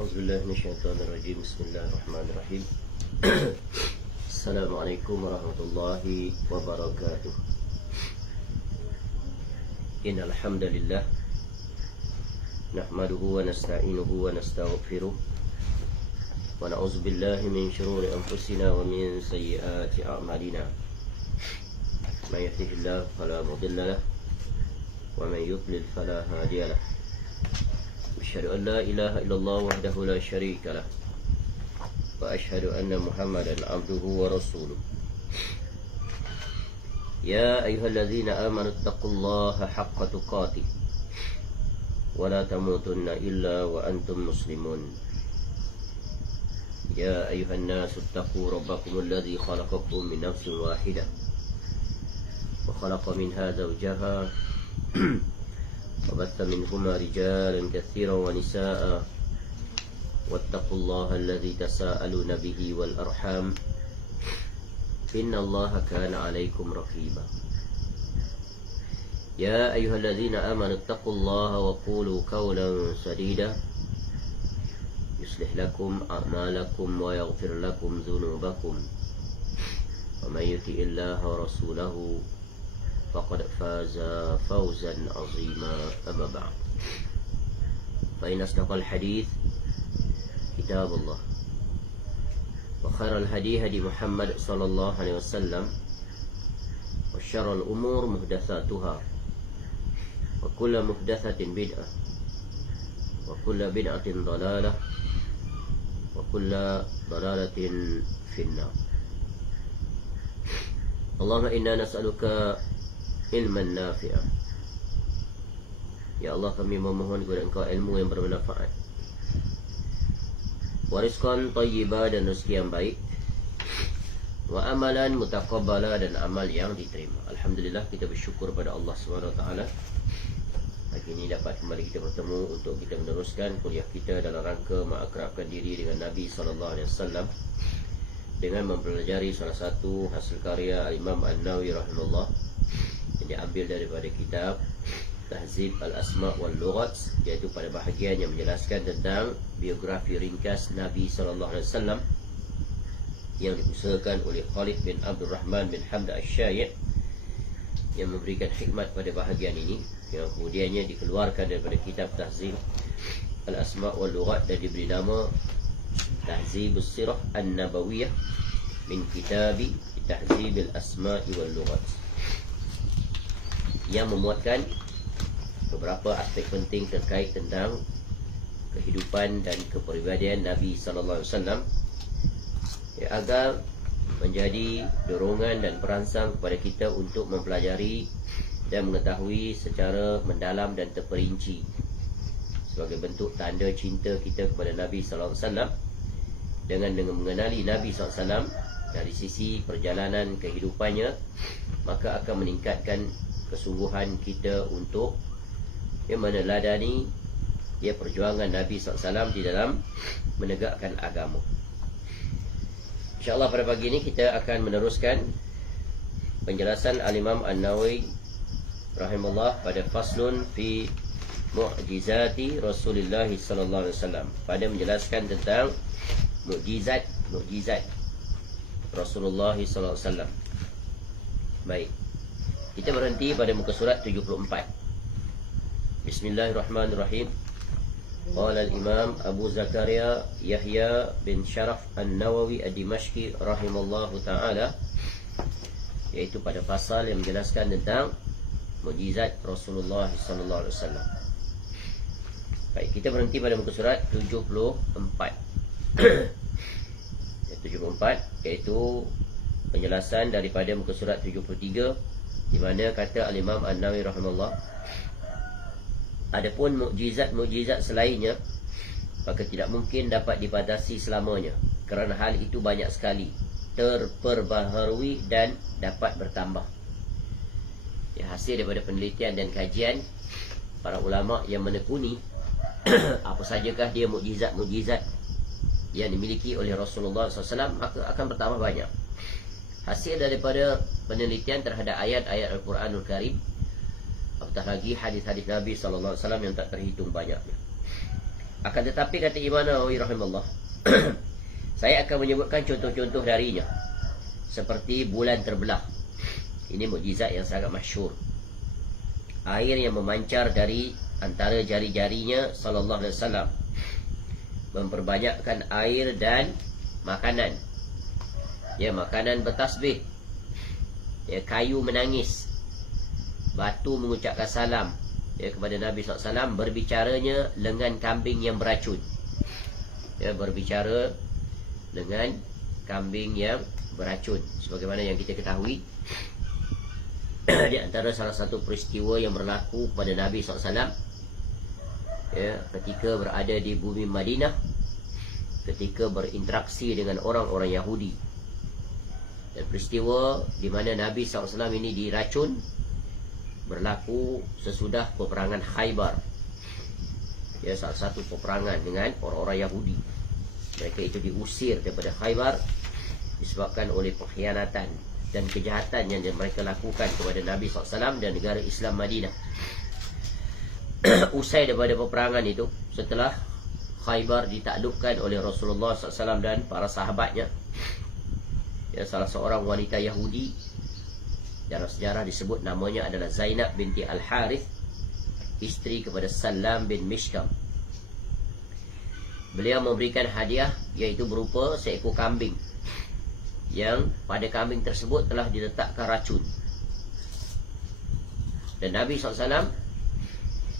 أعوذ بالله من الشيطان الرجيم. بسم الله الرحمن الرحيم. السلام عليكم ورحمة الله وبركاته. إن الحمد لله نحمده ونستعينه ونستغفره ونعوذ بالله من شرور أنفسنا ومن سيئات أعمالنا. من يهده الله فلا مضل له ومن يضلل فلا هادي له. أشهد أن لا إله إلا الله وحده لا شريك له وأشهد أن محمدا عبده ورسوله. يا أيها الذين آمنوا اتقوا الله حق تقاته ولا تموتن إلا وأنتم مسلمون. يا أيها الناس اتقوا ربكم الذي خلقكم من نفس واحدة وخلق منها زوجها وبث منهما رجالا كثيرا ونساء واتقوا الله الذي تساءلون به والأرحام إن الله كان عليكم رقيبا. يا أيها الذين آمنوا اتقوا الله وقولوا قولا سديدا يصلح لكم أعمالكم ويغفر لكم ذنوبكم ومن يطع الله ورسوله فقد فاز فوزا عظيما. أما بعد فإن أصدق الحديث كتاب الله وخير الهدي هدي محمد صلى الله عليه وسلم وشر الأمور محدثاتها وكل محدثة بدعة وكل بدعة ضلالة وكل ضلالة في النار. اللهم إنا نسألك ilman nafi'ah. Ya Allah, kami memohon kepada Engkau ilmu yang bermanfaat, warizqan thayyibah, dan rezeki yang baik, wa amalan mutaqabbala, dan amal yang diterima. Alhamdulillah, kita bersyukur pada Allah SWT. Pagi ini dapat kembali kita bertemu untuk kita meneruskan kuliah kita dalam rangka mengakrabkan diri dengan Nabi SAW dengan mempelajari salah satu hasil karya Imam An-Nawawi rahimahullah yang diambil daripada kitab Tahzib Al-Asma' wal Lughat, iaitu pada bahagian yang menjelaskan tentang biografi ringkas Nabi SAW yang diusahakan oleh Khalid bin Abdul Rahman bin Hamd Asy-Syaikh, yang memberikan hikmat pada bahagian ini, yang kemudiannya dikeluarkan daripada kitab Tahzib Al-Asma' wal Lughat dan diberi nama Tahzibus Sirah An-Nabawiyah min Kitabi Tahzib Al-Asma' wal Lughat, yang memuatkan beberapa aspek penting terkait tentang kehidupan dan kepribadian Nabi sallallahu alaihi wasallam, agar menjadi dorongan dan perangsang kepada kita untuk mempelajari dan mengetahui secara mendalam dan terperinci sebagai bentuk tanda cinta kita kepada Nabi sallallahu alaihi wasallam. Dengan mengenali Nabi sallallahu alaihi wasallam dari sisi perjalanan kehidupannya, maka akan meningkatkan kesungguhan kita untuk meneladani perjuangan Nabi SAW di dalam menegakkan agama. InsyaAllah pada pagi ini kita akan meneruskan penjelasan Al-Imam An-Nawawi rahimahullah pada faslun fi mu'jizati Rasulullah SAW, pada menjelaskan tentang mukjizat Rasulullah SAW. Baik, kita berhenti pada muka surat 74. Bismillahirrahmanirrahim. Qala al-Imam Abu Zakaria Yahya bin Sharaf An-Nawawi Ad-Dimashqi rahimallahu ta'ala, iaitu pada pasal yang menjelaskan tentang mukjizat Rasulullah sallallahu alaihi wasallam. Baik, kita berhenti pada muka surat 74. 74 iaitu penjelasan daripada muka surat 73, di mana kata Al-Imam An-Nawawi rahimahullah, adapun mukjizat selainnya maka tidak mungkin dapat dibatasi selamanya, kerana hal itu banyak sekali, terperbaharui dan dapat bertambah. Hasil daripada penelitian dan kajian para ulama yang menekuni apa sajakah dia mukjizat yang dimiliki oleh Rasulullah SAW, maka akan bertambah banyak. Hasil daripada penelitian terhadap ayat-ayat Al-Quranul Karim, apatah lagi hadis-hadis Nabi SAW yang tak terhitung banyaknya. Akan tetapi kata Imam Nawawi rahimahullah, saya akan menyebutkan contoh-contoh darinya, seperti bulan terbelah. Ini mukjizat yang sangat masyhur. Air yang memancar dari antara jari-jarinya sallallahu alaihi wasallam, memperbanyakkan air dan makanan. Ya, makanan bertasbih. Ya, kayu menangis. Batu mengucapkan salam ya kepada Nabi SAW. Berbicaranya lengan kambing yang beracun. Ya, berbicara dengan kambing yang beracun, sebagaimana yang kita ketahui di antara salah satu peristiwa yang berlaku pada Nabi SAW ya, ketika berada di bumi Madinah, ketika berinteraksi dengan orang-orang Yahudi. Dan peristiwa di mana Nabi SAW ini diracun berlaku sesudah peperangan Khaybar. Ya, salah satu peperangan dengan orang-orang Yahudi. Mereka itu diusir daripada Khaybar disebabkan oleh pengkhianatan dan kejahatan yang mereka lakukan kepada Nabi SAW dan negara Islam Madinah. Usai daripada peperangan itu, setelah Khaybar ditaklukkan oleh Rasulullah SAW dan para sahabatnya, ya, salah seorang wanita Yahudi, dalam sejarah disebut namanya adalah Zainab binti Al-Harith, isteri kepada Salam bin Mishkam. Beliau memberikan hadiah, iaitu berupa seekor kambing, yang pada kambing tersebut telah diletakkan racun. Dan Nabi SAW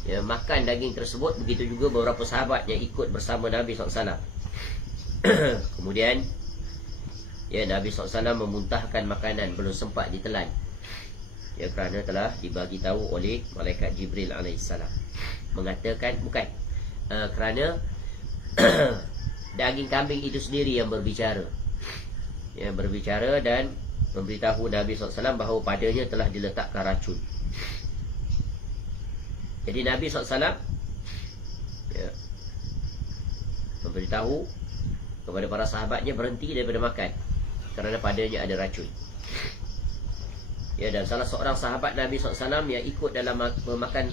ya, makan daging tersebut. Begitu juga beberapa sahabat yang ikut bersama Nabi SAW. Kemudian ya, Nabi SAW memuntahkan makanan, belum sempat ditelan ya, kerana telah dibagi tahu oleh malaikat Jibril alaihissalam, mengatakan bukan kerana daging kambing itu sendiri yang berbicara. Ya, berbicara dan memberitahu Nabi SAW bahawa padanya telah diletakkan racun. Jadi Nabi SAW ya, memberitahu kepada para sahabatnya berhenti daripada makan kerana padanya ada racun. Ya, dan salah seorang sahabat Nabi SAW yang ikut dalam memakan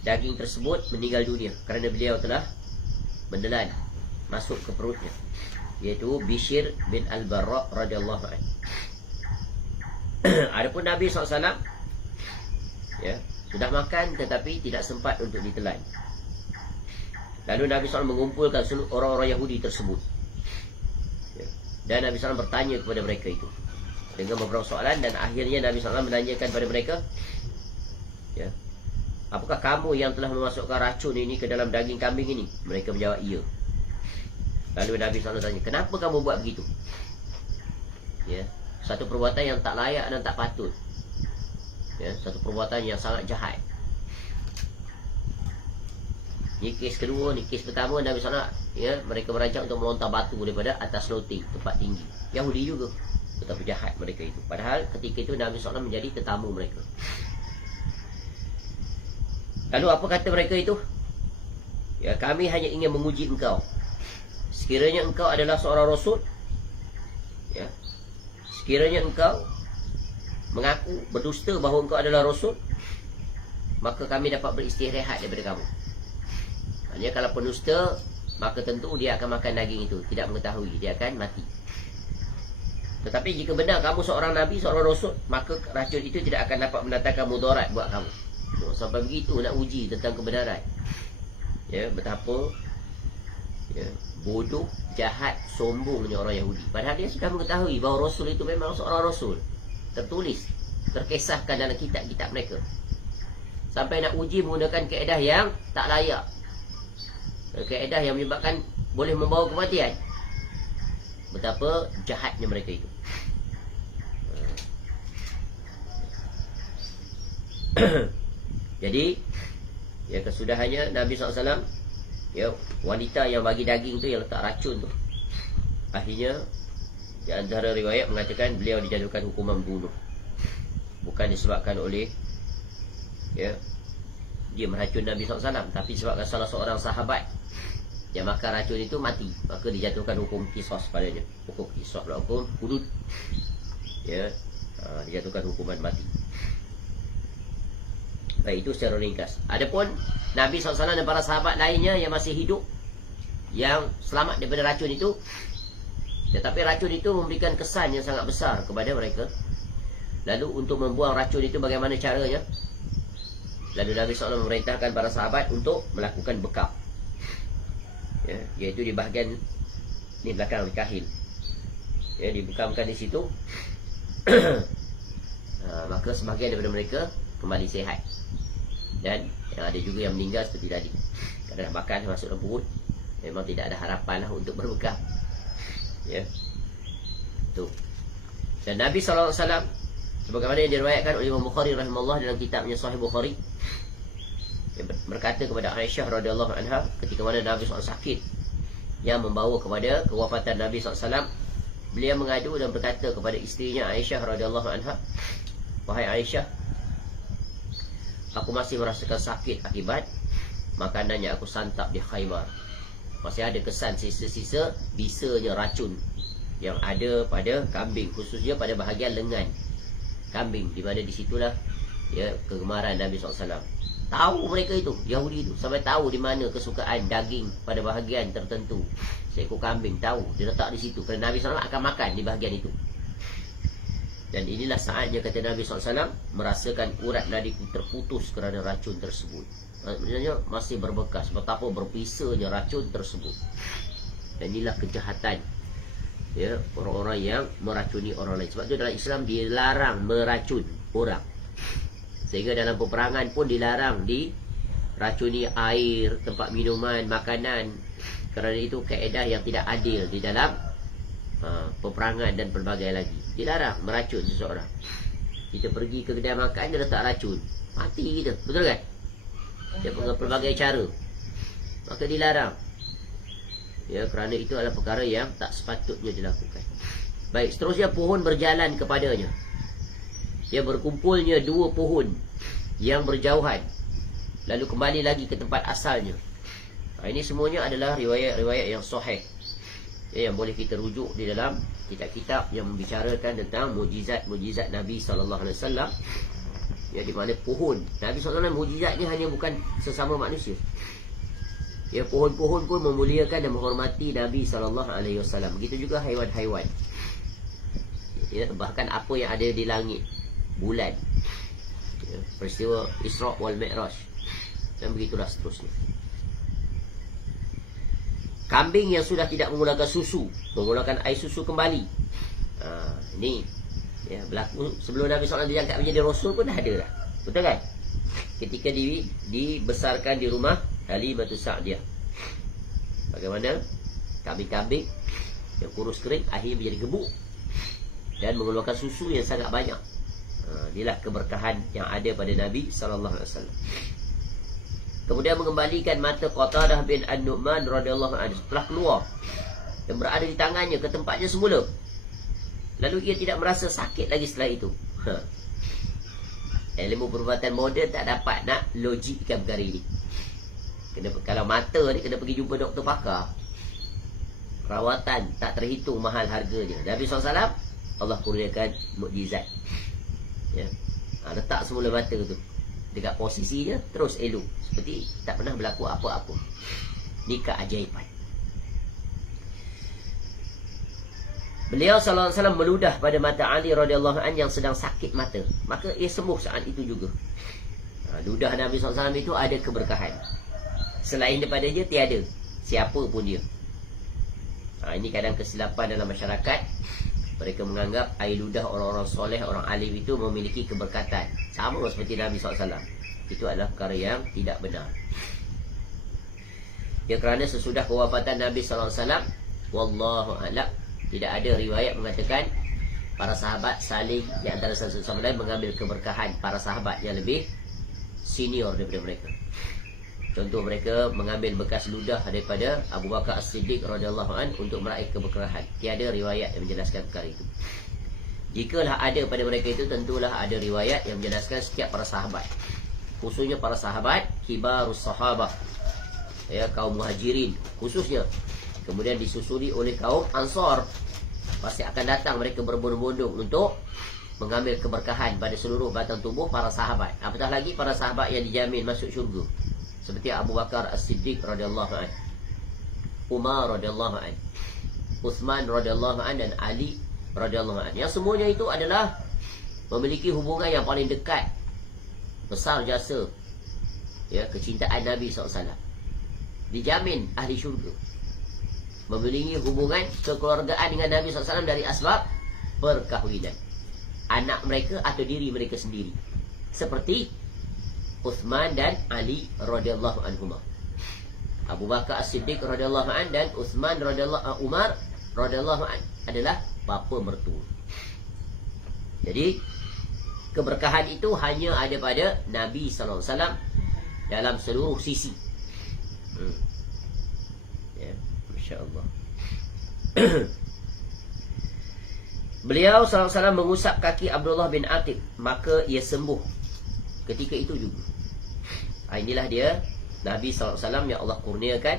daging tersebut meninggal dunia kerana beliau telah menelan masuk ke perutnya, iaitu Bishr bin Al-Barra radhiyallahu anhu. Adapun Nabi SAW ya, sudah makan tetapi tidak sempat untuk ditelan. Lalu Nabi SAW mengumpulkan seluruh orang-orang Yahudi tersebut ya, dan Nabi SAW bertanya kepada mereka itu dengan beberapa soalan. Dan akhirnya Nabi SAW menanyakan kepada mereka ya, apakah kamu yang telah memasukkan racun ini ke dalam daging kambing ini? Mereka menjawab iya. Lalu Nabi SAW tanya, kenapa kamu buat begitu? Ya, satu perbuatan yang tak layak dan tak patut. Ya, satu perbuatan yang sangat jahat. Ini kes kedua, ni kes pertama Nabi SAW ya, mereka merancang untuk melontar batu daripada atas loteng, tempat tinggi. Yahudi juga, betapa jahat mereka itu. Padahal ketika itu Nabi SAW menjadi tetamu mereka. Lalu apa kata mereka itu? Ya, kami hanya ingin menguji engkau. Sekiranya engkau adalah seorang rasul ya, sekiranya engkau mengaku berdusta bahawa engkau adalah rasul, maka kami dapat beristirahat daripada kamu. Maksudnya kalau pendusta, maka tentu dia akan makan daging itu, tidak mengetahui, dia akan mati. Tetapi jika benar kamu seorang nabi, seorang rasul, maka racun itu tidak akan dapat mendatangkan mudarat buat kamu. Sampai begitu nak uji tentang kebenaran. Ya, betapa ya, bodoh, jahat, sombongnya orang Yahudi. Padahal dia sudah mengetahui bahawa Rasul itu memang seorang Rasul, tertulis, terkisahkan dalam kitab-kitab mereka. Sampai nak uji menggunakan kaedah yang tak layak, kaedah yang menyebabkan boleh membawa kematian. Betapa jahatnya mereka itu. Jadi ya, kesudahannya Nabi SAW ya, wanita yang bagi daging tu, yang letak racun tu, akhirnya di antara riwayat mengatakan beliau dijatuhkan hukuman bunuh. Bukan disebabkan oleh ya, dia meracun Nabi SAW, tapi sebabkan salah seorang sahabat yang makan racun itu mati, maka dijatuhkan hukum qisas padanya. Hukum qisas adalah hukum hudud ya, dijatuhkan hukuman mati. Baik, itu secara ringkas. Adapun Nabi SAW dan para sahabat lainnya yang masih hidup yang selamat daripada racun itu. Tetapi racun itu memberikan kesan yang sangat besar kepada mereka. Lalu untuk membuang racun itu bagaimana caranya? Lalu Nabi SAW memerintahkan para sahabat untuk melakukan bekap, ya, iaitu di bahagian ni belakang kahil, ya, dibekamkan di situ. Maka sebahagian daripada mereka kembali sihat. Dan yang ada juga yang meninggal seperti tadi, kerana makan masuk dalam perut, memang tidak ada harapan lah untuk berbekam, ya. Tu. Dan Nabi SAW, sebagaimana yang diriwayatkan oleh Imam Bukhari rahimahullah dalam kitabnya Sahih Bukhari, berkata kepada Aisyah radhiyallahu anha ketika mana Nabi SAW sakit yang membawa kepada kewafatan Nabi SAW, beliau mengadu dan berkata kepada isterinya Aisyah radhiyallahu anha, wahai Aisyah, aku masih merasakan sakit akibat makanan yang aku santap di Khaybar. Masih ada kesan sisa-sisa bisanya racun yang ada pada kambing, khususnya pada bahagian lengan kambing, di mana disitulah, ya, kegemaran Nabi SAW. Tahu mereka itu, Yahudi itu, sampai tahu di mana kesukaan daging pada bahagian tertentu. Seekor kambing, tahu, dia letak di situ, kerana Nabi SAW akan makan di bahagian itu. Dan inilah saatnya, kata Nabi SAW, merasakan urat nadiku terputus kerana racun tersebut. Maksudnya masih berbekas betapa berpisahnya racun tersebut. Dan inilah kejahatan, ya, orang-orang yang meracuni orang lain. Sebab itu dalam Islam dilarang meracun orang. Sehingga dalam peperangan pun dilarang diracuni air, tempat minuman, makanan. Kerana itu kaedah yang tidak adil di dalam peperangan dan pelbagai lagi. Dilarang meracun seseorang. Kita pergi ke kedai makan, dia letak racun, mati kita, betul kan? Dia dengan pelbagai cara, maka dilarang, ya, kerana itu adalah perkara yang tak sepatutnya dilakukan. Baik, seterusnya pohon berjalan kepadanya. Dia berkumpulnya dua pohon yang berjauhan, lalu kembali lagi ke tempat asalnya. Ini semuanya adalah riwayat-riwayat yang sahih, ya, yang boleh kita rujuk di dalam kitab-kitab yang membicarakan tentang mujizat-mujizat Nabi SAW. Ya, di mana pohon Nabi SAW, mujizatnya hanya bukan sesama manusia. Ya, pohon-pohon pun memuliakan dan menghormati Nabi SAW. Begitu juga haiwan-haiwan. Ya, bahkan apa yang ada di langit, bulan, ya, peristiwa Isra' wal Mi'raj, dan begitulah seterusnya. Kambing yang sudah tidak menggunakan susu, menggunakan air susu kembali. Ini, ya, berlaku sebelum Nabi SAW diangkat menjadi Rasul pun dah ada dah. Betul kan? Ketika dibesarkan di rumah Halimatus Sa'diyah, bagaimana kambing-kambing yang kurus kering akhirnya menjadi gemuk dan mengeluarkan susu yang sangat banyak. Inilah keberkahan yang ada pada Nabi SAW. Kemudian mengembalikan mata Qatadah bin An-Nu'man radhiyallahu anhu setelah keluar dan berada di tangannya ke tempatnya semula. Lalu ia tidak merasa sakit lagi setelah itu. Ilmu perubatan moden tak dapat nak logikkan perkara ini. Kalau mata ni kena pergi jumpa doktor pakar. Perawatan tak terhitung mahal harganya. Nabi SAW, Allah kurniakan mukjizat, ya, letak semula mata tu dekat posisinya, terus elok, seperti tak pernah berlaku apa-apa. Ni keajaiban. Beliau sallallahu alaihi wasallam meludah pada mata Ali radhiyallahu an yang sedang sakit mata, maka ia sembuh saat itu juga. Ludah Nabi SAW itu ada keberkahan. Selain daripadanya tiada siapa pun dia. Ini kadang kesilapan dalam masyarakat. Mereka menganggap air ludah orang-orang soleh, orang alim itu memiliki keberkatan sama seperti Nabi SAW. Itu adalah perkara yang tidak benar. Ya, kerana sesudah kewafatan Nabi SAW, wallahu a'lam, tidak ada riwayat mengatakan para sahabat saling di antara satu sama lain mengambil keberkahan para sahabat yang lebih senior daripada mereka. Contoh, mereka mengambil bekas ludah daripada Abu Bakar As-Siddiq radhiyallahu an untuk meraih keberkahan. Tiada riwayat yang menjelaskan perkara itu. Jikalah ada pada mereka itu, tentulah ada riwayat yang menjelaskan setiap para sahabat, khususnya para sahabat kibarus sahabah, ya, kaum muhajirin khususnya, kemudian disusuli oleh kaum ansar. Pasti akan datang mereka berbondong-bondong untuk mengambil keberkahan pada seluruh batang tubuh para sahabat. Apatah lagi para sahabat yang dijamin masuk syurga, seperti Abu Bakar As-Siddiq radhiyallahu anhu. Umar radhiyallahu an, Uthman radhiyallahu an, dan Ali radhiyallahu an. Yang semuanya itu adalah memiliki hubungan yang paling dekat, besar jasa, ya, kecintaan Nabi SAW. Dijamin ahli syurga, memiliki hubungan kekeluargaan dengan Nabi SAW dari asbab perkahwinan anak mereka atau diri mereka sendiri, seperti Uthman dan Ali radhiyallahu anhuma. Abu Bakar As-Siddiq radhiyallahu an dan Uthman radhiyallahu Umar radhiyallahu an adalah bapa mertua. Jadi keberkahan itu hanya ada pada Nabi sallallahu alaihi wasallam dalam seluruh sisi. Ya, masya-Allah. Beliau sallallahu alaihi wasallam mengusap kaki Abdullah bin Atiq, maka ia sembuh ketika itu juga. Inilah dia Nabi SAW yang Allah kurniakan.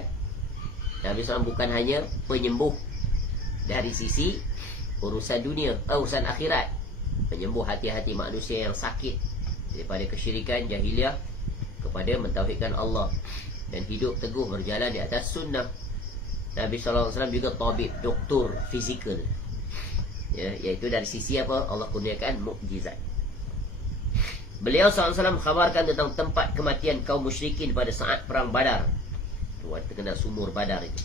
Nabi SAW bukan hanya penyembuh dari sisi urusan dunia, urusan akhirat, penyembuh hati-hati manusia yang sakit daripada kesyirikan jahiliah kepada mentauhidkan Allah dan hidup teguh berjalan di atas sunnah. Nabi SAW juga tabib, doktor fizikal, ya, iaitu dari sisi apa? Allah kurniakan mukjizat. Beliau SAW khabarkan tentang tempat kematian kaum musyrikin pada saat perang Badar. Terkenal sumur Badar itu.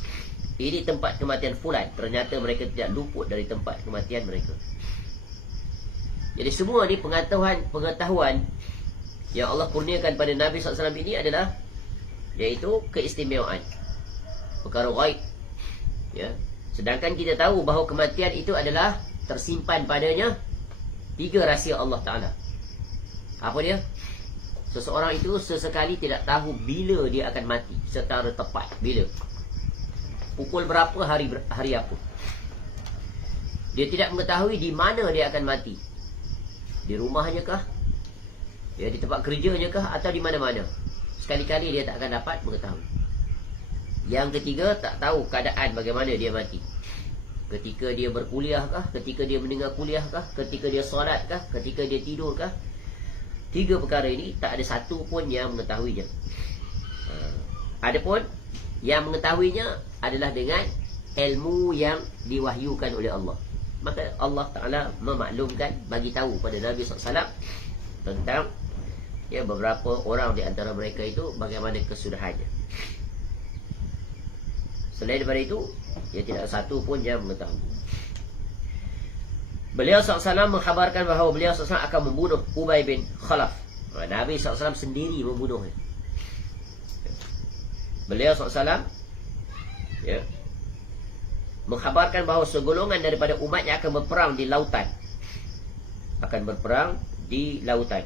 Ini tempat kematian fulan. Ternyata mereka tidak luput dari tempat kematian mereka. Jadi semua ni pengetahuan yang Allah kurniakan pada Nabi SAW ini adalah, iaitu keistimewaan, perkara ghaib, ya. Sedangkan kita tahu bahawa kematian itu adalah tersimpan padanya 3 rahsia Allah Ta'ala. Apa dia? Seseorang itu sesekali tidak tahu bila dia akan mati secara tepat. Bila? Pukul berapa, hari apa. Dia tidak mengetahui di mana dia akan mati. Di rumahnya kah? Ya, di tempat kerjanya kah? Atau di mana-mana? Sekali-kali dia tak akan dapat mengetahui. Yang ketiga, tak tahu keadaan bagaimana dia mati. Ketika dia berkuliah kah? Ketika dia mendengar kuliah kah? Ketika dia solat kah? Ketika dia tidur kah? 3 perkara ini tak ada satu pun yang mengetahuinya. Adapun yang mengetahuinya adalah dengan ilmu yang diwahyukan oleh Allah. Maka Allah Ta'ala memaklumkan, bagi tahu pada Nabi SAW tentang, ya, beberapa orang di antara mereka itu bagaimana kesudahannya. Selain daripada itu, ya, tidak satu pun yang mengetahui. Beliau SAW mengkhabarkan bahawa beliau SAW akan membunuh Ubay bin Khalaf. Nabi SAW sendiri membunuhnya. Beliau SAW, ya, mengkhabarkan bahawa segolongan daripada umatnya akan berperang di lautan. Akan berperang di lautan.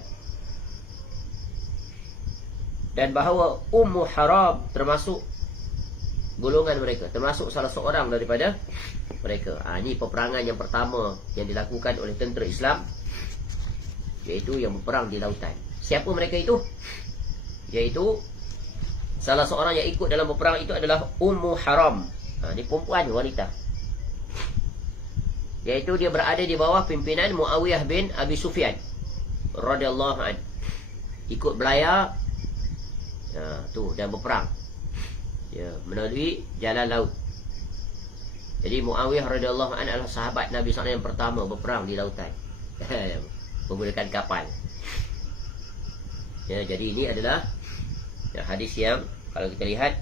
Dan bahawa Ummu Haram termasuk golongan mereka, termasuk salah seorang daripada mereka. Ini peperangan yang pertama yang dilakukan oleh tentera Islam, iaitu yang berperang di lautan. Siapa mereka itu? Iaitu salah seorang yang ikut dalam peperangan itu adalah Ummu Haram. Ini perempuan, wanita. Iaitu dia berada di bawah pimpinan Muawiyah bin Abi Sufyan radhiyallahu an. Ikut belayar dan berperang, ya, melalui jalan laut. Jadi Muawiyah radhiyallahu an adalah sahabat Nabi SAW yang pertama berperang di lautan menggunakan kapal. Ya, jadi ini adalah, ya, hadis yang kalau kita lihat,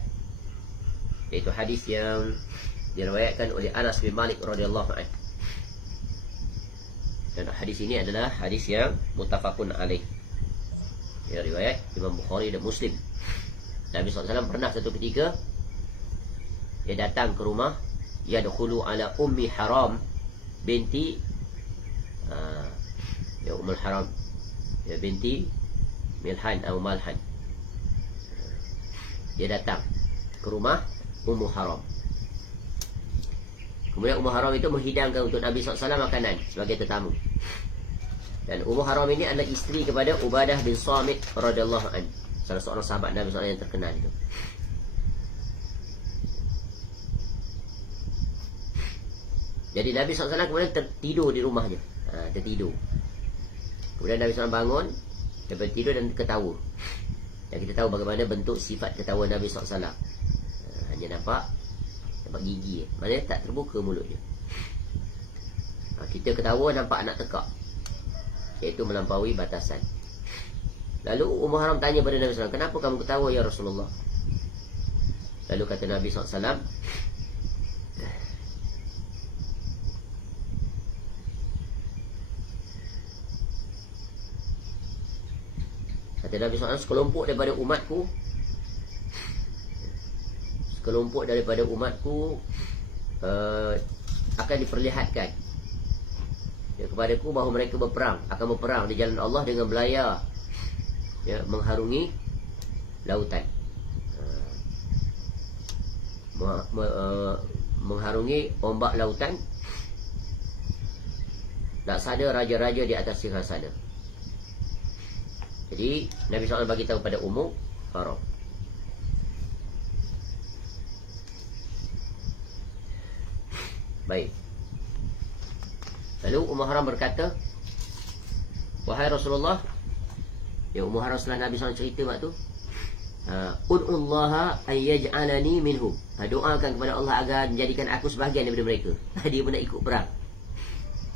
iaitu hadis yang diriwayatkan oleh Anas bin Malik radhiyallahu an. Dan hadis ini adalah hadis yang muttafaqun alaih. Ya, riwayat Imam Bukhari dan Muslim. Nabi SAW pernah satu ketika dia datang ke rumah, yadkhulu ala Ummi Haram binti Ummul Haram, ya, binti Milhan atau Malhan. Dia datang ke rumah Ummu Haram. Kemudian Ummu Haram itu menghidangkan untuk Nabi SAW makanan sebagai tetamu. Dan Ummu Haram ini adalah isteri kepada Ubadah bin Samit radhiyallahu an, salah seorang sahabat Nabi SAW yang terkenal itu. Jadi Nabi SAW kemudian tertidur di rumahnya. Tertidur. Kemudian Nabi SAW bangun daripada tidur dan ketawa. Dan kita tahu bagaimana bentuk sifat ketawa Nabi SAW. Hanya nampak nampak gigi. Maknanya tak terbuka mulut dia. Kita ketawa nampak nak tekak, iaitu melampaui batasan. Lalu Ummu Haram tanya pada Nabi SAW, kenapa kamu ketawa ya Rasulullah? Lalu kata Nabi SAW, sekelompok daripada umatku akan diperlihatkan kepadaku bahawa mereka akan berperang di jalan Allah dengan belayar, mengharungi lautan, mengharungi ombak lautan, laksana raja-raja di atas singhasana. Jadi Nabi SAW bagi tahu pada Ummu Haram. Baik. Lalu Ummu Haram berkata, wahai Rasulullah, Ummu Haram setelah Nabi SAW cerita waktu tu, Ud'ullaha ayyaj'alani minhum. Doakan kepada Allah agar menjadikan aku sebahagian daripada mereka. Dia pun nak ikut perang.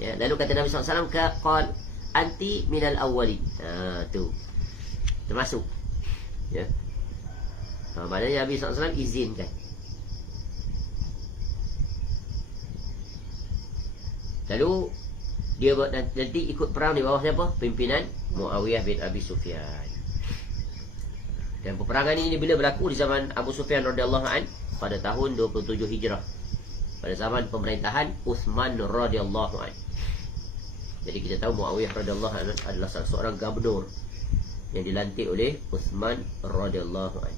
Lalu kata Nabi SAW, qal anti minal awwali. Tu termasuk. Maknanya Nabi SAW izinkan. Lalu dia nanti ikut perang di bawah siapa? Pimpinan Muawiyah bin Abi Sufyan. Dan peperangan ini bila berlaku di zaman Abu Sufyan radhiyallahu an pada tahun 27 Hijrah, pada zaman pemerintahan Uthman radhiyallahu an. Jadi kita tahu Muawiyah radhiyallahu an adalah salah seorang gubernur yang dilantik oleh Uthman radhiyallahu an.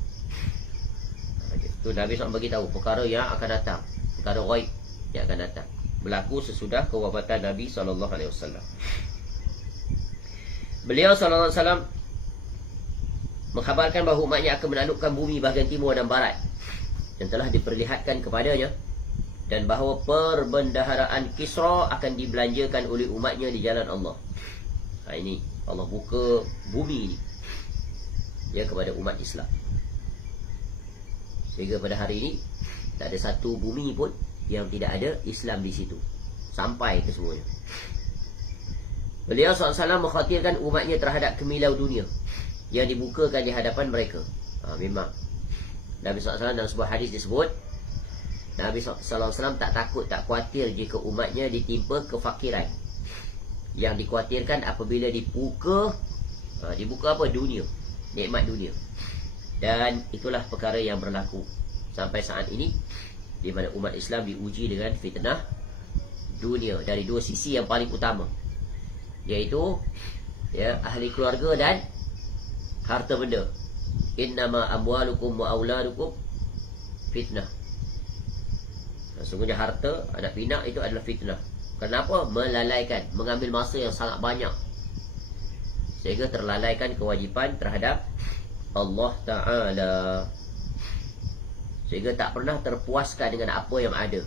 Itu Nabi SAW bagi tahu perkara yang akan datang, perkara ghaib yang akan datang, berlaku sesudah kewafatan Nabi SAW. Beliau SAW mengkhabarkan bahawa umatnya akan menaklukkan bumi bahagian timur dan barat yang telah diperlihatkan kepadanya, dan bahawa perbendaharaan Kisra akan dibelanjakan oleh umatnya di jalan Allah. Ini Allah buka bumi ini kepada umat Islam, sehingga pada hari ini tak ada satu bumi pun yang tidak ada Islam di situ, sampai ke semuanya. Beliau SAW mengkhawatirkan umatnya terhadap kemilau dunia yang dibukakan di hadapan mereka. Memang Nabi SAW dalam sebuah hadis disebut, Nabi SAW tak takut, tak khawatir jika umatnya ditimpa kefakiran. Yang dikhawatirkan apabila dibuka apa? Dunia, nikmat dunia. Dan itulah perkara yang berlaku sampai saat ini, di mana umat Islam diuji dengan fitnah dunia dari dua sisi yang paling utama, iaitu ahli keluarga dan harta benda. Innama amwalukum wa auladukum fitnah. Sesungguhnya harta, anak pinak itu adalah fitnah. Kenapa? Melalaikan, mengambil masa yang sangat banyak, sehingga terlalaikan kewajipan terhadap Allah Ta'ala, sehingga tak pernah terpuaskan dengan apa yang ada.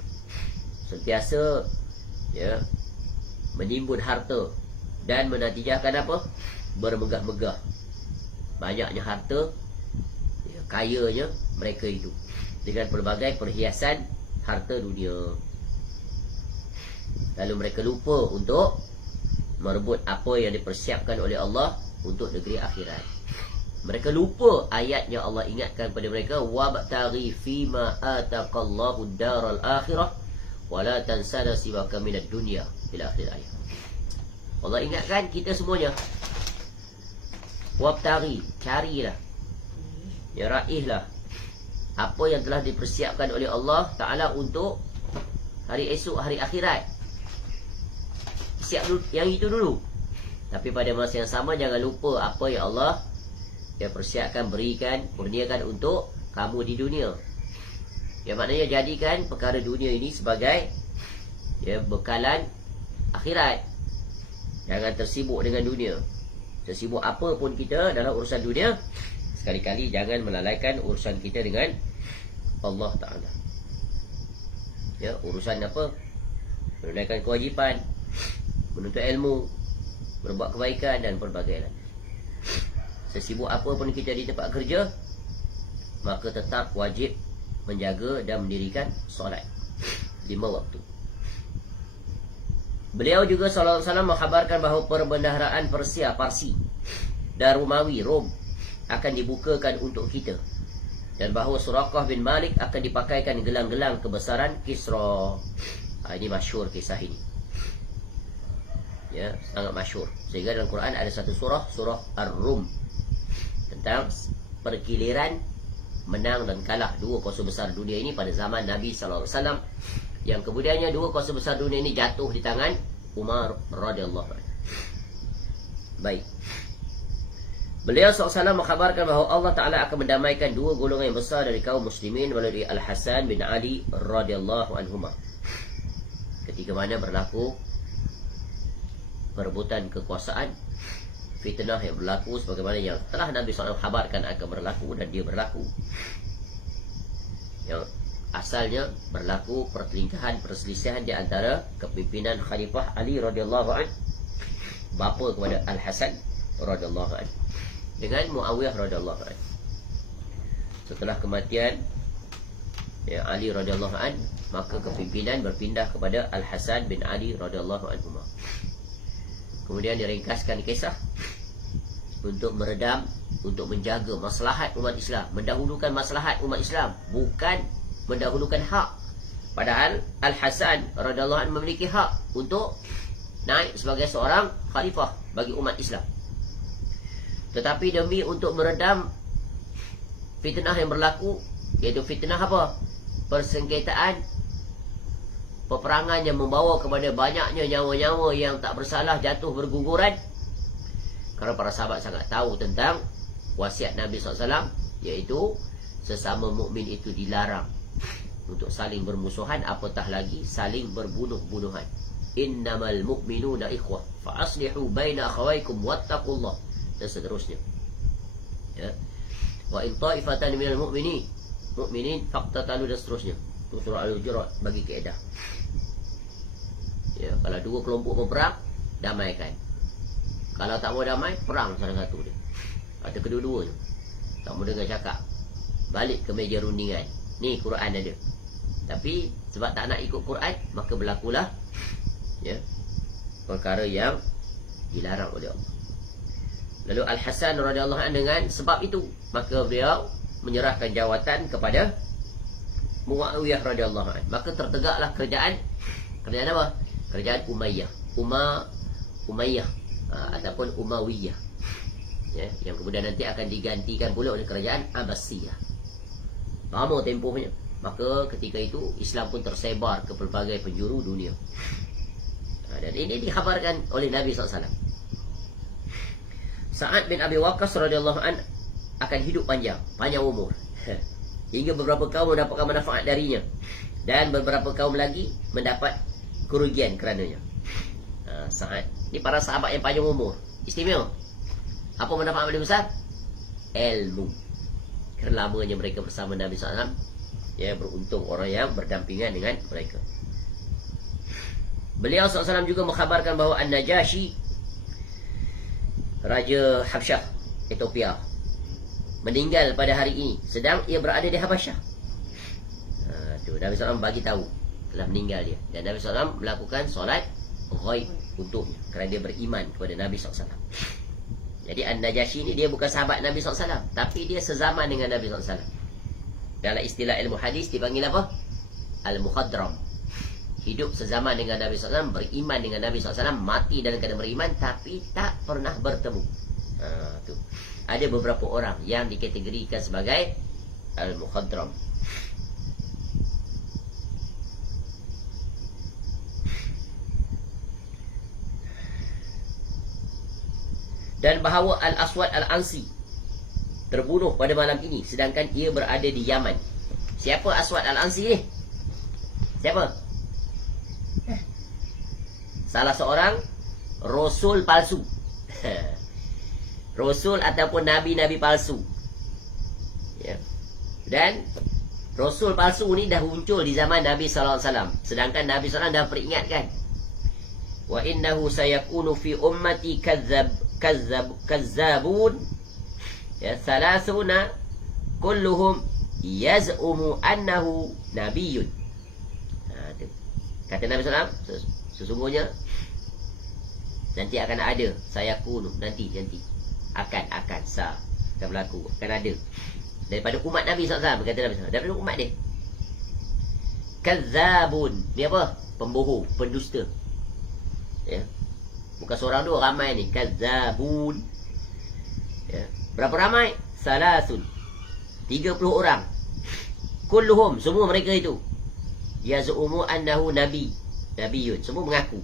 Sentiasa menimbun harta dan menatijahkan apa? Bermegah-megah. Banyaknya harta, kayanya mereka itu, dengan pelbagai perhiasan harta dunia. Lalu mereka lupa untuk merebut apa yang dipersiapkan oleh Allah untuk negeri akhirat. Mereka lupa ayat yang Allah ingatkan kepada mereka, wabtaghi fima ataqallahu daral akhirah wala tansana siwaka minad dunya, ila akhir ayat. Allah ingatkan kita semuanya, wabtaghi, carilah, raihlah apa yang telah dipersiapkan oleh Allah Ta'ala untuk hari esok, hari akhirat. Siap yang itu dulu. Tapi pada masa yang sama, jangan lupa apa yang Allah persiapkan, berikan, kurniakan untuk kamu di dunia. Yang maknanya jadikan perkara dunia ini sebagai bekalan akhirat. Jangan tersibuk dengan dunia. Tersibuk apa pun kita dalam urusan dunia, sekali-kali jangan melalaikan urusan kita dengan Allah Ta'ala. Urusan apa? Menunaikan kewajipan, menuntut ilmu, berbuat kebaikan dan pelbagai lain. Sesibuk apa pun kita di tempat kerja, maka tetap wajib menjaga dan mendirikan solat 5 waktu. Beliau juga sallallahu alaihi wasallam mengkhabarkan bahawa perbendaharaan Persia, Parsi dan Romawi, Rom akan dibukakan untuk kita, dan bahawa Suraqah bin Malik akan dipakaikan gelang-gelang kebesaran Kisra. Ini masyhur kisah ini. Ya, sangat masyhur. Sehingga dalam Quran ada satu surah, surah Ar-Rum, tentang pergiliran menang dan kalah dua kuasa besar dunia ini pada zaman Nabi sallallahu alaihi wasallam, yang kemudiannya dua kuasa besar dunia ini jatuh di tangan Umar radhiyallahu anhu. Baik. Beliau SAW mengkhabarkan bahawa Allah Ta'ala akan mendamaikan dua golongan yang besar dari kaum muslimin melalui Al-Hasan bin Ali radhiyallahu anhuma. Ketika mana berlaku perebutan kekuasaan, fitnah yang berlaku sebagaimana yang telah Nabi SAW khabarkan akan berlaku, dan dia berlaku. Yang asalnya berlaku pertelingkahan, perselisihan di antara kepimpinan Khalifah Ali radhiyallahu anhu, bapa kepada Al-Hasan radhiyallahu anhu, dengan Muawiyah radhiyallahu anhu. Setelah kematian Ali radhiyallahu anhu, maka kepimpinan berpindah kepada Al-Hasan bin Ali radhiyallahu anhu. Kemudian diringkaskan kisah untuk meredam, untuk menjaga maslahat umat Islam, mendahulukan maslahat umat Islam, bukan mendahulukan hak. Padahal Al-Hasan radhiyallahu anhu memiliki hak untuk naik sebagai seorang khalifah bagi umat Islam. Tetapi demi untuk meredam fitnah yang berlaku, iaitu fitnah apa? Persengketaan, peperangan yang membawa kepada banyaknya nyawa-nyawa yang tak bersalah jatuh berguguran. Kerana para sahabat sangat tahu tentang wasiat Nabi SAW, iaitu sesama mukmin itu dilarang untuk saling bermusuhan, apatah lagi saling berbunuh-bunuhan. Innamal mu'minuna ikhwah fa aslihu baina akhawaykum wattaqullah, dan seterusnya. Ya. Wa in ta'ifatan minal mu'minin faqtatalu, dan seterusnya. Itu surah Al-Hujurat bagi kaedah. Ya, kalau dua kelompok berperang, damaikan. Kalau tak mau damai, perang salah satu dia. Atau kedua-dua tu. Tak mau dengar cakap, balik ke meja rundingan. Ni Quran ada. Tapi sebab tak nak ikut Quran, maka berlakulah perkara yang dilarang oleh Allah. Lalu Al-Hasan radhiyallahu anhu dengan sebab itu, maka beliau menyerahkan jawatan kepada Muawiyah radhiyallahu anhu. Maka tertegaklah kerajaan apa? Kerajaan Umayyah. Umayyah ataupun Umayyah. Ya, yang kemudian nanti akan digantikan pula oleh kerajaan Abbasiyah. Lama tempohnya. Maka ketika itu Islam pun tersebar ke pelbagai penjuru dunia. Dan ini dikhabarkan oleh Nabi SAW. Sa'ad bin Abi Waqqas radhiyallahu an akan hidup panjang umur, hingga beberapa kaum mendapatkan manfaat darinya, dan beberapa kaum lagi mendapat kerugian kerananya. Sa'ad ni para sahabat yang panjang umur, istimewa. Apa manfaat paling besar? Ilmu. Kerana lamanya mereka bersama Nabi SAW, ya, beruntung orang yang berdampingan dengan mereka. Beliau SAW juga mengkhabarkan bahawa An-Najashi, Raja Habsyah, Ethiopia, meninggal pada hari ini, sedang ia berada di Habasyah. Tu Nabi SAW bagi tahu telah meninggal dia, dan Nabi SAW melakukan solat ghaib untuknya kerana dia beriman kepada Nabi SAW. Jadi An-Najashi ni dia bukan sahabat Nabi SAW, tapi dia sezaman dengan Nabi SAW. Dalam istilah ilmu hadis dipanggil apa? Al-Mukhadram. Hidup sezaman dengan Nabi SAW, beriman dengan Nabi SAW, mati dalam keadaan beriman, tapi tak pernah bertemu. Tu. Ada beberapa orang yang dikategorikan sebagai Al-Mukhadram. Dan bahawa Al-Aswad Al-Ansi terbunuh pada malam ini, sedangkan ia berada di Yaman. Siapa Aswad Al-Ansi ni? Siapa? Salah seorang Rasul palsu. Rasul ataupun Nabi-Nabi palsu. Ya. Dan Rasul palsu ni dah muncul di zaman Nabi SAW. Sedangkan Nabi SAW dah peringatkan, wa innahu sayakunu fi ummati kazzabun, ya, salasuna kulluhum yaz'umu annahu nabiyyun. Kata Nabi SAW, sesungguhnya nanti akan ada, saya kunu, nanti akan berlaku, akan ada daripada umat Nabi SAW. Kata Nabi SAW, daripada umat dia. Kazzabun, ni apa? Pembohong, pendusta. Ya. Bukan seorang dua, ramai ni. Kazzabun. Ya. Berapa ramai? Salasun, 30 orang. Kulluhum, semua mereka itu yaz'umu annahu nabiyyun, semua mengaku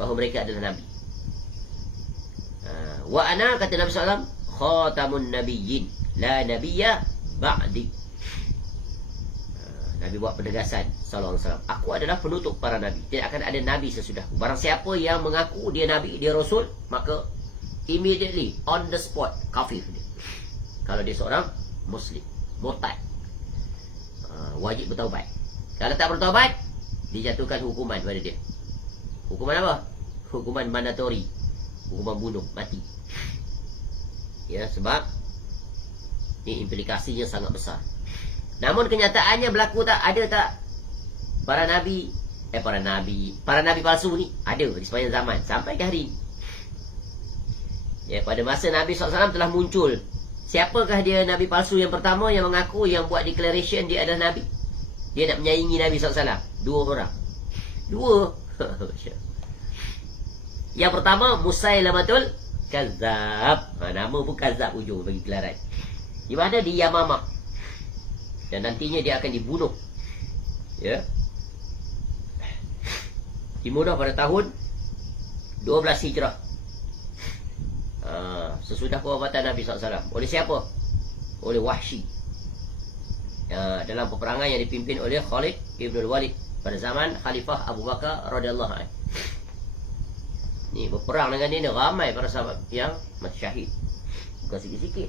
bahawa mereka adalah nabi. Wa ana, kata Nabi SAW, khatamun nabiyyin, la nabiyya ba'di. Nabi buat penegasan sallallahu alaihi wasallam, aku adalah penutup para nabi, tidak akan ada nabi sesudahku. Barang siapa yang mengaku dia nabi, dia rasul, maka immediately on the spot kafir dia. Kalau dia seorang muslim, murtad, wajib bertaubat. Kalau tak bertaubat, dijatuhkan hukuman pada dia. Hukuman apa? Hukuman mandatori, hukuman bunuh, mati. Ya, sebab ini implikasinya sangat besar. Namun kenyataannya berlaku tak? Ada tak para nabi palsu ni? Ada di sepanjang zaman sampai ke hari ini. Ya, pada masa Nabi SAW telah muncul. Siapakah dia nabi palsu yang pertama yang mengaku, yang buat declaration dia adalah nabi? Dia nak menyaingi Nabi SAW. 2 orang. 2. Yang pertama, Musailamatul Kazzab. Nama pun Kazzab ujung bagi gelaran. Di mana? Di Yamamah. Dan nantinya dia akan dibunuh. Ya. Dibunuh pada tahun 12 Hijrah. Sesudah kewafatan Nabi SAW. Oleh siapa? Oleh Wahsy. Dalam peperangan yang dipimpin oleh Khalid Ibn Walid pada zaman Khalifah Abu Bakar radhiyallahu anhu. Ni berperang dengan dia, ramai para sahabat yang mati syahid. Bukan sikit-sikit.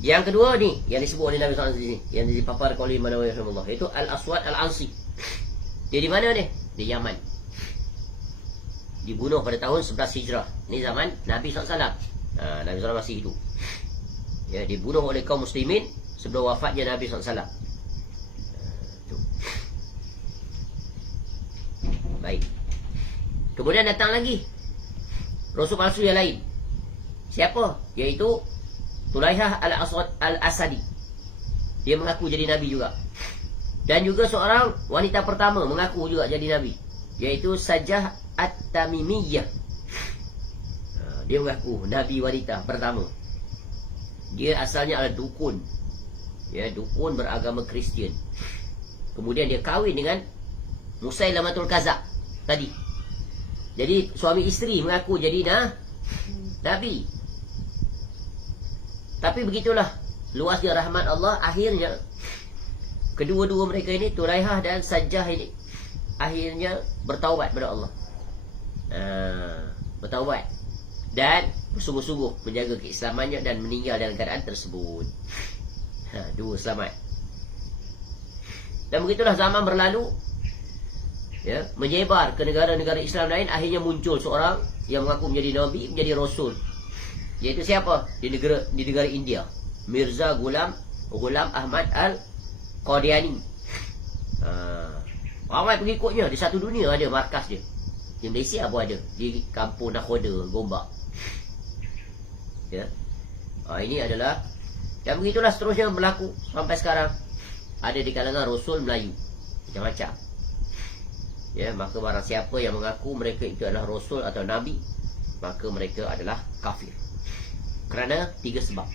Yang kedua ni, yang disebut oleh Nabi SAW di sini, yang dipaparkan oleh Imam Nawawi rahimahullah, itu Al-Aswad Al-Ansi. Dia di mana ni? Di Yaman. Dibunuh pada tahun 11 Hijrah. Ni zaman Nabi SAW. Nabi SAW masih hidup. Ya, dibunuh oleh kaum muslimin sebelum wafatnya Nabi SAW. Baik. Kemudian datang lagi rasul palsu yang lain. Siapa? Iaitu Tulaihah Al-Aswad Al-Asadi. Dia mengaku jadi nabi juga. Dan juga seorang wanita pertama mengaku juga jadi nabi, iaitu Sajjah At-Tamimiyah. Dia mengaku nabi wanita pertama. Dia asalnya adalah dukun. Ya, dukun beragama Kristian. Kemudian dia kahwin dengan Musailamatul Kazzab tadi. Jadi suami isteri mengaku jadi nabi. Tapi begitulah luasnya rahmat Allah, akhirnya kedua-dua mereka ini, Tulaihah dan Sajjah ini, akhirnya bertaubat kepada Allah. Bertaubat dan bersungguh-sungguh menjaga keislamannya dan meninggal dalam keadaan tersebut. Dua selamat. Dan begitulah zaman berlalu, ya, menyebar ke negara-negara Islam lain. Akhirnya muncul seorang yang mengaku menjadi nabi, menjadi rasul. Iaitu siapa? Di negara India, Mirza Ghulam Ahmad Al-Qadiani. Ramai pengikutnya di satu dunia, ada markas dia. Di Malaysia pun ada, di kampung Nakhoda, Gombak. Ya. Ini adalah, dan begitulah seterusnya berlaku sampai sekarang. Ada di kalangan rasul Melayu macam-macam. Ya, maka barang siapa yang mengaku mereka itu adalah rasul atau nabi, maka mereka adalah kafir. Kerana 3 sebab.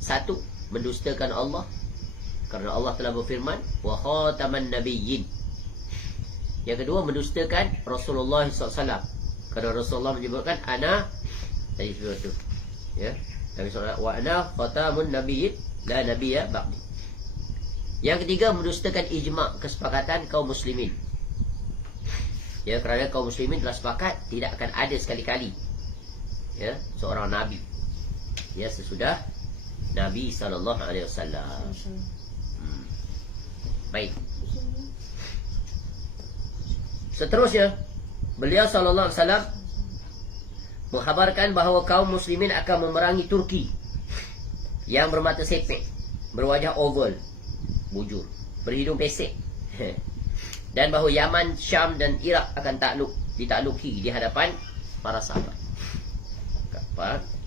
1, mendustakan Allah, kerana Allah telah berfirman wa khataman nabiyyin. Yang kedua, mendustakan Rasulullah SAW, kerana Rasulullah menyebutkan ana tadi tu. Ya, Nabi SAW, wa ana khatamun nabiyyin la nabiyya ba'di. Yang ketiga, mendustakan ijma', kesepakatan kaum muslimin. Ya, kerana kaum muslimin telah sepakat tidak akan ada sekali-kali, ya, seorang nabi, ya, sesudah Nabi SAW. Baik. Seterusnya, beliau SAW mengkhabarkan bahawa kaum muslimin akan memerangi Turki yang bermata sepek, berwajah oval, bujur, berhidung pesek. Dan bahawa Yaman, Syam dan Iraq akan ditakluki di hadapan para sahabat.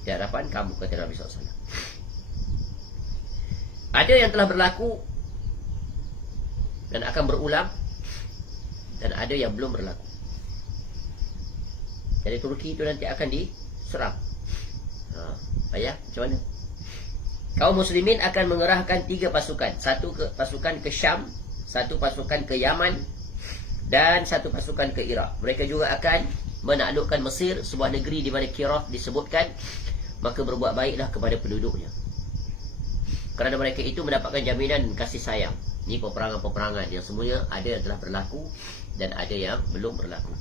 Di hadapan kamu, kata Nabi SAW. Ada yang telah berlaku dan akan berulang, dan ada yang belum berlaku. Jadi Turki itu nanti akan diserang. Ayah, macam mana? Kaum muslimin akan mengerahkan 3 pasukan. Pasukan ke Syam, 1 pasukan ke Yaman, dan 1 pasukan ke Iraq. Mereka juga akan menaklukkan Mesir, sebuah negeri di mana Qiraf disebutkan. Maka berbuat baiklah kepada penduduknya, kerana mereka itu mendapatkan jaminan kasih sayang. Ini peperangan-peperangan yang semuanya ada yang telah berlaku dan ada yang belum berlaku.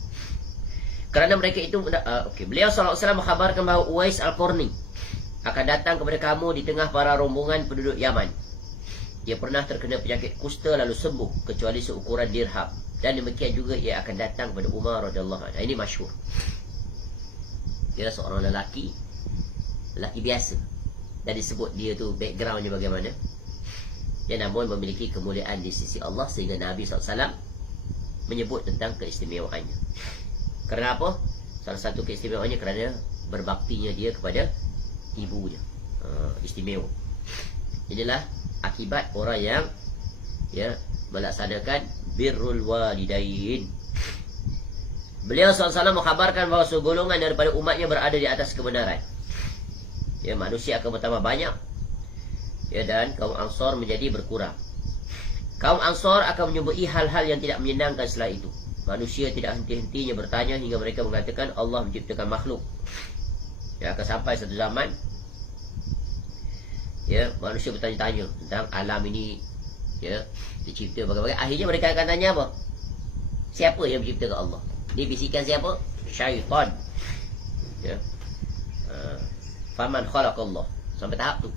Kerana mereka itu beliau SAW mengkhabarkan bahawa Uwais Al-Qarni akan datang kepada kamu di tengah para rombongan penduduk Yaman. Ia pernah terkena penyakit kusta lalu sembuh kecuali seukuran dirham. Dan demikian juga ia akan datang kepada Umar radhiyallahu anhu. Ini masyhur. Dia seorang lelaki biasa. Dan disebut dia tu backgroundnya bagaimana. Dia namun memiliki kemuliaan di sisi Allah sehingga Nabi SAW menyebut tentang keistimewaannya. Kerana apa? Salah satu keistimewaannya kerana berbaktinya dia kepada ibunya. Istimewa. Inilah akibat orang yang melaksanakan birrul walidain. Beliau SAW mengkhabarkan bahawa segolongan daripada umatnya berada di atas kebenaran. Manusia akan bertambah banyak, dan kaum Ansar menjadi berkurang. Kaum Ansar akan menyebutkan hal-hal yang tidak menyenangkan setelah itu. Manusia tidak henti-hentinya bertanya hingga mereka mengatakan Allah menciptakan makhluk. Akan sampai satu zaman, manusia bertanya-tanya tentang alam ini, dicipta bagaimana. Akhirnya mereka akan tanya apa? Siapa yang menciptakan Allah? Ini bisikan siapa? Syaitan. Faman khalaqallah. Sampai tahap tu.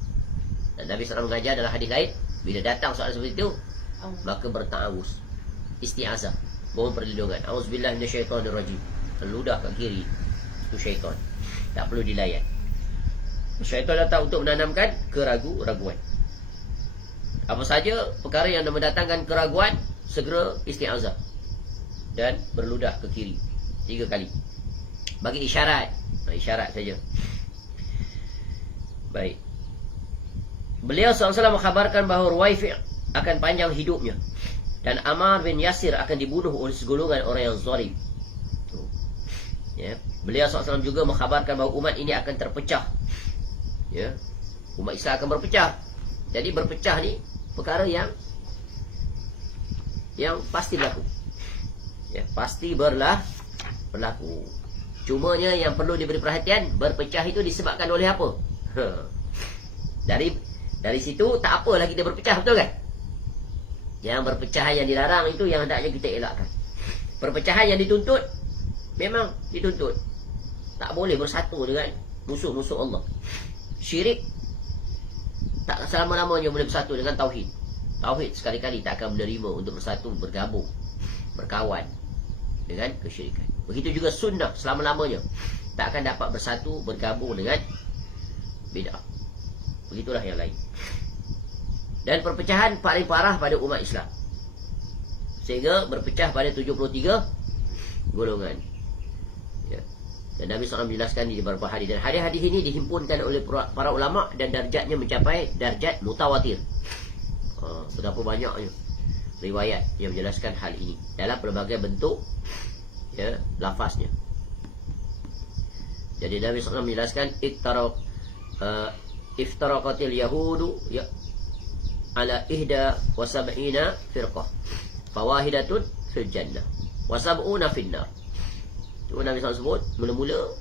Dan Nabi SAW mengajar dalam hadis lain, bila datang soalan seperti itu, maka berta'awuz, isti'azah, mohon perlindungan. Auzubillah minasyaitonirrajim. Ludah kat kiri, itu syaitan, tak perlu dilayan. Syaitan datang untuk menanamkan keraguan. Apa saja perkara yang mendatangkan keraguan, segera isti'azah dan berludah ke kiri 3 kali. Bagi isyarat. Isyarat saja. Baik. Beliau SAW mengkhabarkan bahawa Ruwaifi' akan panjang hidupnya, dan Ammar bin Yasir akan dibunuh oleh segolongan orang yang zalim. Beliau SAW juga mengkhabarkan bahawa umat ini akan terpecah. Umat Islam akan berpecah. Jadi berpecah ni perkara yang pasti berlaku. Pasti berlaku. Cumanya yang perlu diberi perhatian, berpecah itu disebabkan oleh apa? Dari situ tak apa lagi dia berpecah, betul kan? Yang berpecahan yang dilarang itu yang hendaknya kita elakkan. Perpecahan yang dituntut, memang dituntut. Tak boleh bersatu dengan musuh-musuh Allah. Syirik tak selama-lamanya boleh bersatu dengan tauhid. Tauhid sekali-kali tak akan menerima untuk bersatu, bergabung, berkawan dengan kesyirikan. Begitu juga sunnah selama-lamanya tak akan dapat bersatu, bergabung dengan bid'ah. Begitulah yang lain. Dan perpecahan paling parah pada umat Islam, sehingga berpecah pada 73 golongan. Dan Nabi SAW menjelaskan di beberapa hadis. Dan hadis-hadis ini dihimpunkan oleh para ulama dan darjatnya mencapai darjat mutawatir. Betapa banyaknya riwayat yang menjelaskan hal ini dalam pelbagai bentuk lafaznya. Jadi Nabi SAW menjelaskan iftaraqatil yahudu ala 71 firqah fawahidatun fil jannah wa 70 fin nar. Itu Nabi SAW sebut, mula-mula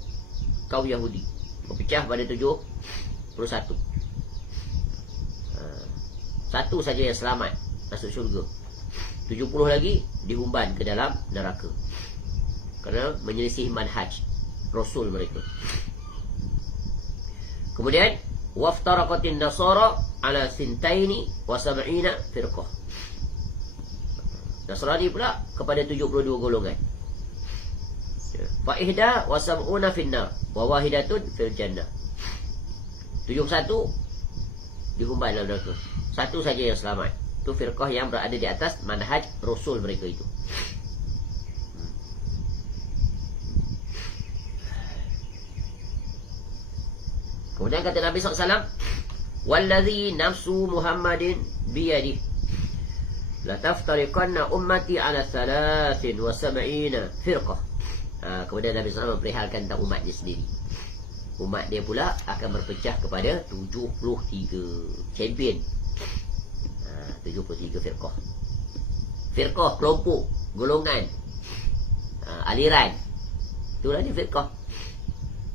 kaum Yahudi berpecah pada 71. Satu saja yang selamat masuk syurga, 70 lagi dihumban ke dalam neraka kerana menyelisih manhaj Rasul mereka. Kemudian waftaraqatin nasara ala sintaini wa 70 firqah. Nasrani pula kepada 72 golongan. Fa ihda wa 70 finnar wa wahidatun fil jannah. 71 dihumban dalam neraka. Satu saja yang selamat. Itu firqah yang berada di atas manhaj Rasul mereka itu. Kemudian kata Nabi SAW, Wallazi nafsu Muhammadin biyadih, lataftariqanna ummati ala 73 firqah. Kemudian Nabi SAW memperihalkan tentang umat dia sendiri. Umat dia pula akan berpecah kepada 73 champion. 73 firqah. Firqah, kelompok, golongan, aliran. Itulah dia firqah.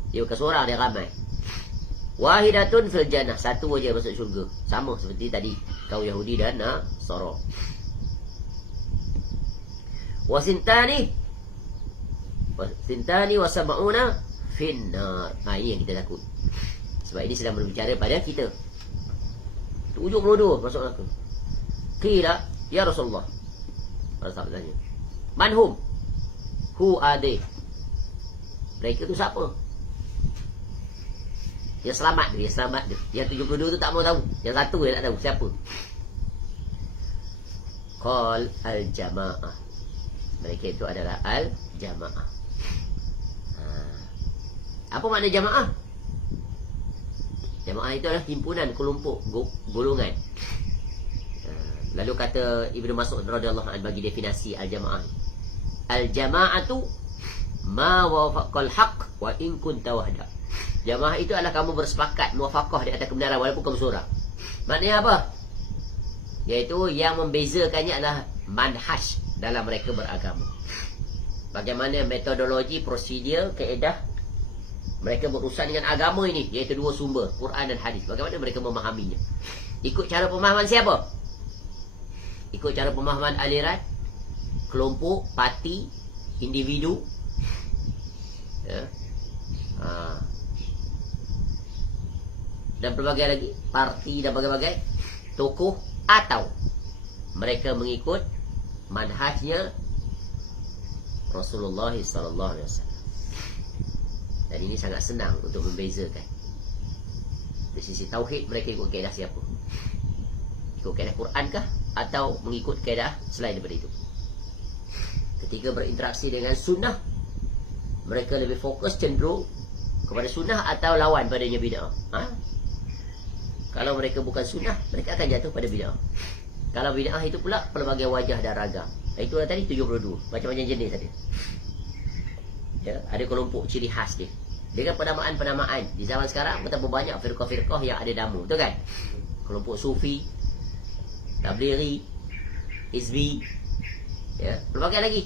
Dia bukan seorang, dia ramai. Wahidatun fil jannah, satu aja masuk syurga. Sama seperti tadi kaum Yahudi dan Nasara. Wasintani wa sab'una finnar. Ini yang kita takut. Sebab ini sedang berbicara pada kita. 72 masuk neraka. Qila ya Rasulullah. Para sahabat tanya, manhum? Who are they? Mereka tu siapa? Yang selamat dia, yang selamat dia. Yang 72 tu tak mau tahu. Yang satu dia tak tahu siapa. Qal al-jamaah. Mereka itu adalah al-jamaah. Apa makna jamaah? Jamaah itu adalah himpunan, kelompok, golongan. Lalu kata Ibnu Mas'ud radhiyallahu anhu bagi definisi al-jamaah. Al-jama'atu ma wafaqal haqq wa in kunta wahda. Jamaah itu adalah kamu bersepakat muafaqah di atas kebenaran walaupun kamu seorang. Maknanya apa? Iaitu yang membezakannya adalah manhaj dalam mereka beragama. Bagaimana metodologi, prosedur, kaedah mereka berurusan dengan agama ini, iaitu dua sumber, Quran dan hadis. Bagaimana mereka memahaminya? Ikut cara pemahaman siapa? Ikut cara pemahaman aliran, kelompok, parti, individu. Ya. Dan berbagai lagi, parti dan berbagai tokoh, atau mereka mengikut manhajnya Rasulullah sallallahu alaihi wasallam. Dan ini sangat senang untuk membezakan. Dari sisi tauhid, mereka ikut kaedah siapa? Ikut kaedah Quran kah? Atau mengikut kaedah selain daripada itu? Ketika berinteraksi dengan sunnah, mereka lebih fokus cenderung kepada sunnah atau lawan padanya bid'ah. Kalau mereka bukan sunnah, mereka akan jatuh pada bid'ah. Kalau bid'ah itu pula pelbagai wajah dan ragam. Itulah tadi 72 macam-macam jenis tadi. Ya, ada kelompok ciri khas dia. Dengan penamaan-penamaan di zaman sekarang betapa banyak firqah-firqah yang ada nama, betul kan? Kelompok Sufi, Tablighi, Hizbi, ya, berbagai lagi.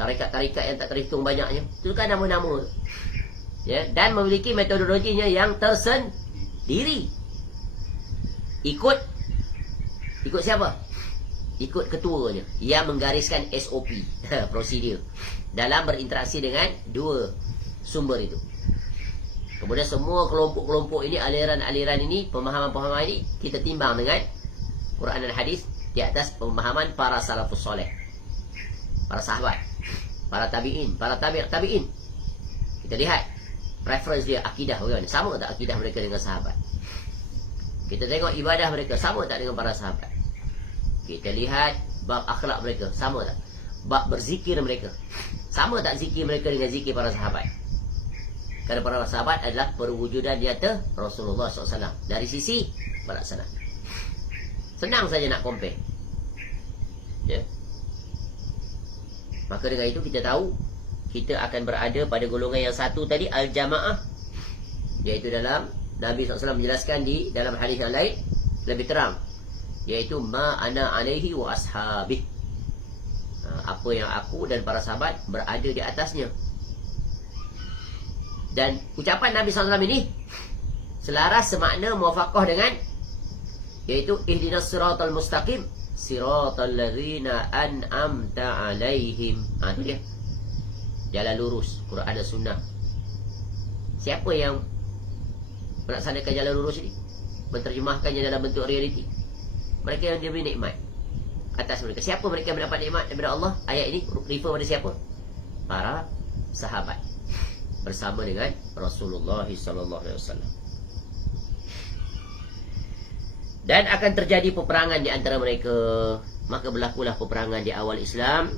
Tarikat-tarikat yang tak terhitung banyaknya. Itu kan nama-nama. Ya, dan memiliki metodologinya yang tersendiri. Ikut siapa? Ikut ketuanya yang menggariskan SOP, prosedur dalam berinteraksi dengan dua sumber itu. Kemudian semua kelompok-kelompok ini, aliran-aliran ini, pemahaman-pemahaman ini kita timbang dengan Quran dan hadis di atas pemahaman para salafus soleh, para sahabat, para tabi'in, para tabi'in. Kita lihat reference dia, akidah bagaimana, sama tak akidah mereka dengan sahabat? Kita tengok ibadah mereka, sama tak dengan para sahabat? Kita lihat bab akhlak mereka, sama tak? Bab berzikir mereka, sama tak zikir mereka dengan zikir para sahabat? Kerana para sahabat adalah perwujudan nyata Rasulullah SAW dari sisi pelaksanaan. Senang saja nak compare, ya. Maka dengan itu kita tahu kita akan berada pada golongan yang satu tadi, al-jamaah, iaitu dalam Nabi SAW menjelaskan di dalam hadis yang lain lebih terang, iaitu ma ana alaihi wa ashabi. Apa yang aku dan para sahabat berada di atasnya. Dan ucapan Nabi SAW ini selaras semakna muafaqah dengan, iaitu ihdinas siratal mustaqim siratal ladzina an'amta alaihim. Itu dia, jalan lurus, Quran dan Sunnah. Siapa yang melaksanakan jalan lurus ini, menterjemahkannya dalam bentuk realiti? Mereka yang diberi nikmat atas mereka. Siapa mereka yang mendapat nikmat daripada Allah? Ayat ini refer pada siapa? Para sahabat bersama dengan Rasulullah SAW. Dan akan terjadi peperangan di antara mereka. Maka berlakulah peperangan di awal Islam.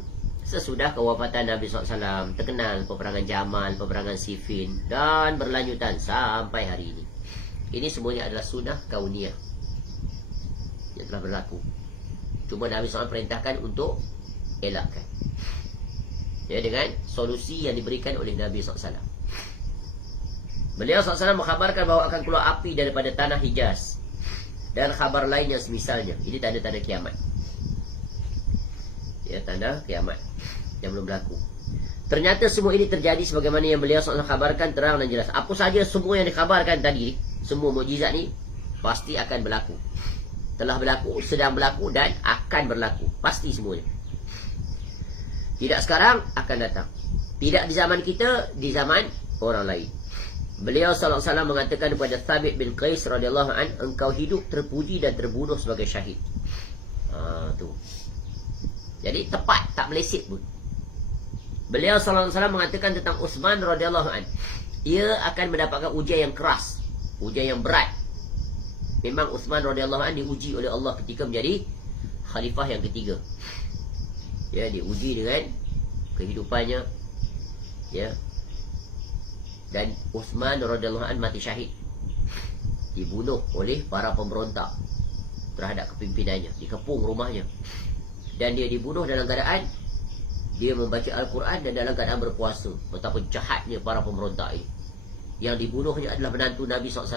Sesudah kewafatan Nabi SAW, terkenal peperangan Jamal, peperangan Siffin, dan berlanjutan sampai hari ini. Ini semuanya adalah sunnah kauniyah yang telah berlaku. Cuma Nabi SAW perintahkan untuk elakkan, ya, dengan solusi yang diberikan oleh Nabi SAW. Beliau SAW mengkhabarkan bahawa akan keluar api daripada tanah Hijaz, dan khabar lain yang semisalnya. Ini tanda-tanda kiamat, ya, tanda kiamat yang belum berlaku. Ternyata semua ini terjadi sebagaimana yang beliau SAW khabarkan terang dan jelas. Apa saja semua yang dikhabarkan tadi, semua mukjizat ni pasti akan berlaku, telah berlaku, sedang berlaku, dan akan berlaku. Pasti semuanya. Tidak sekarang, akan datang. Tidak di zaman kita, di zaman orang lain. Beliau SAW mengatakan kepada Thabit bin Qais radhiyallahu an, engkau hidup terpuji dan terbunuh sebagai syahid. Tu. Jadi tepat, tak meleset pun. Beliau SAW mengatakan tentang Uthman radhiyallahu an, ia akan mendapatkan ujian yang keras, ujian yang berat. Memang Uthman radhiyallahu an diuji oleh Allah ketika menjadi khalifah yang ketiga. Ya, diuji dengan kehidupannya, ya. Dan Uthman radhiyallahu an mati syahid, dibunuh oleh para pemberontak terhadap kepimpinannya, dikepung rumahnya. Dan dia dibunuh dalam keadaan dia membaca Al-Quran dan dalam keadaan berpuasa. Betapa jahatnya para pemberontak ini. Yang dibunuhnya adalah menantu Nabi SAW.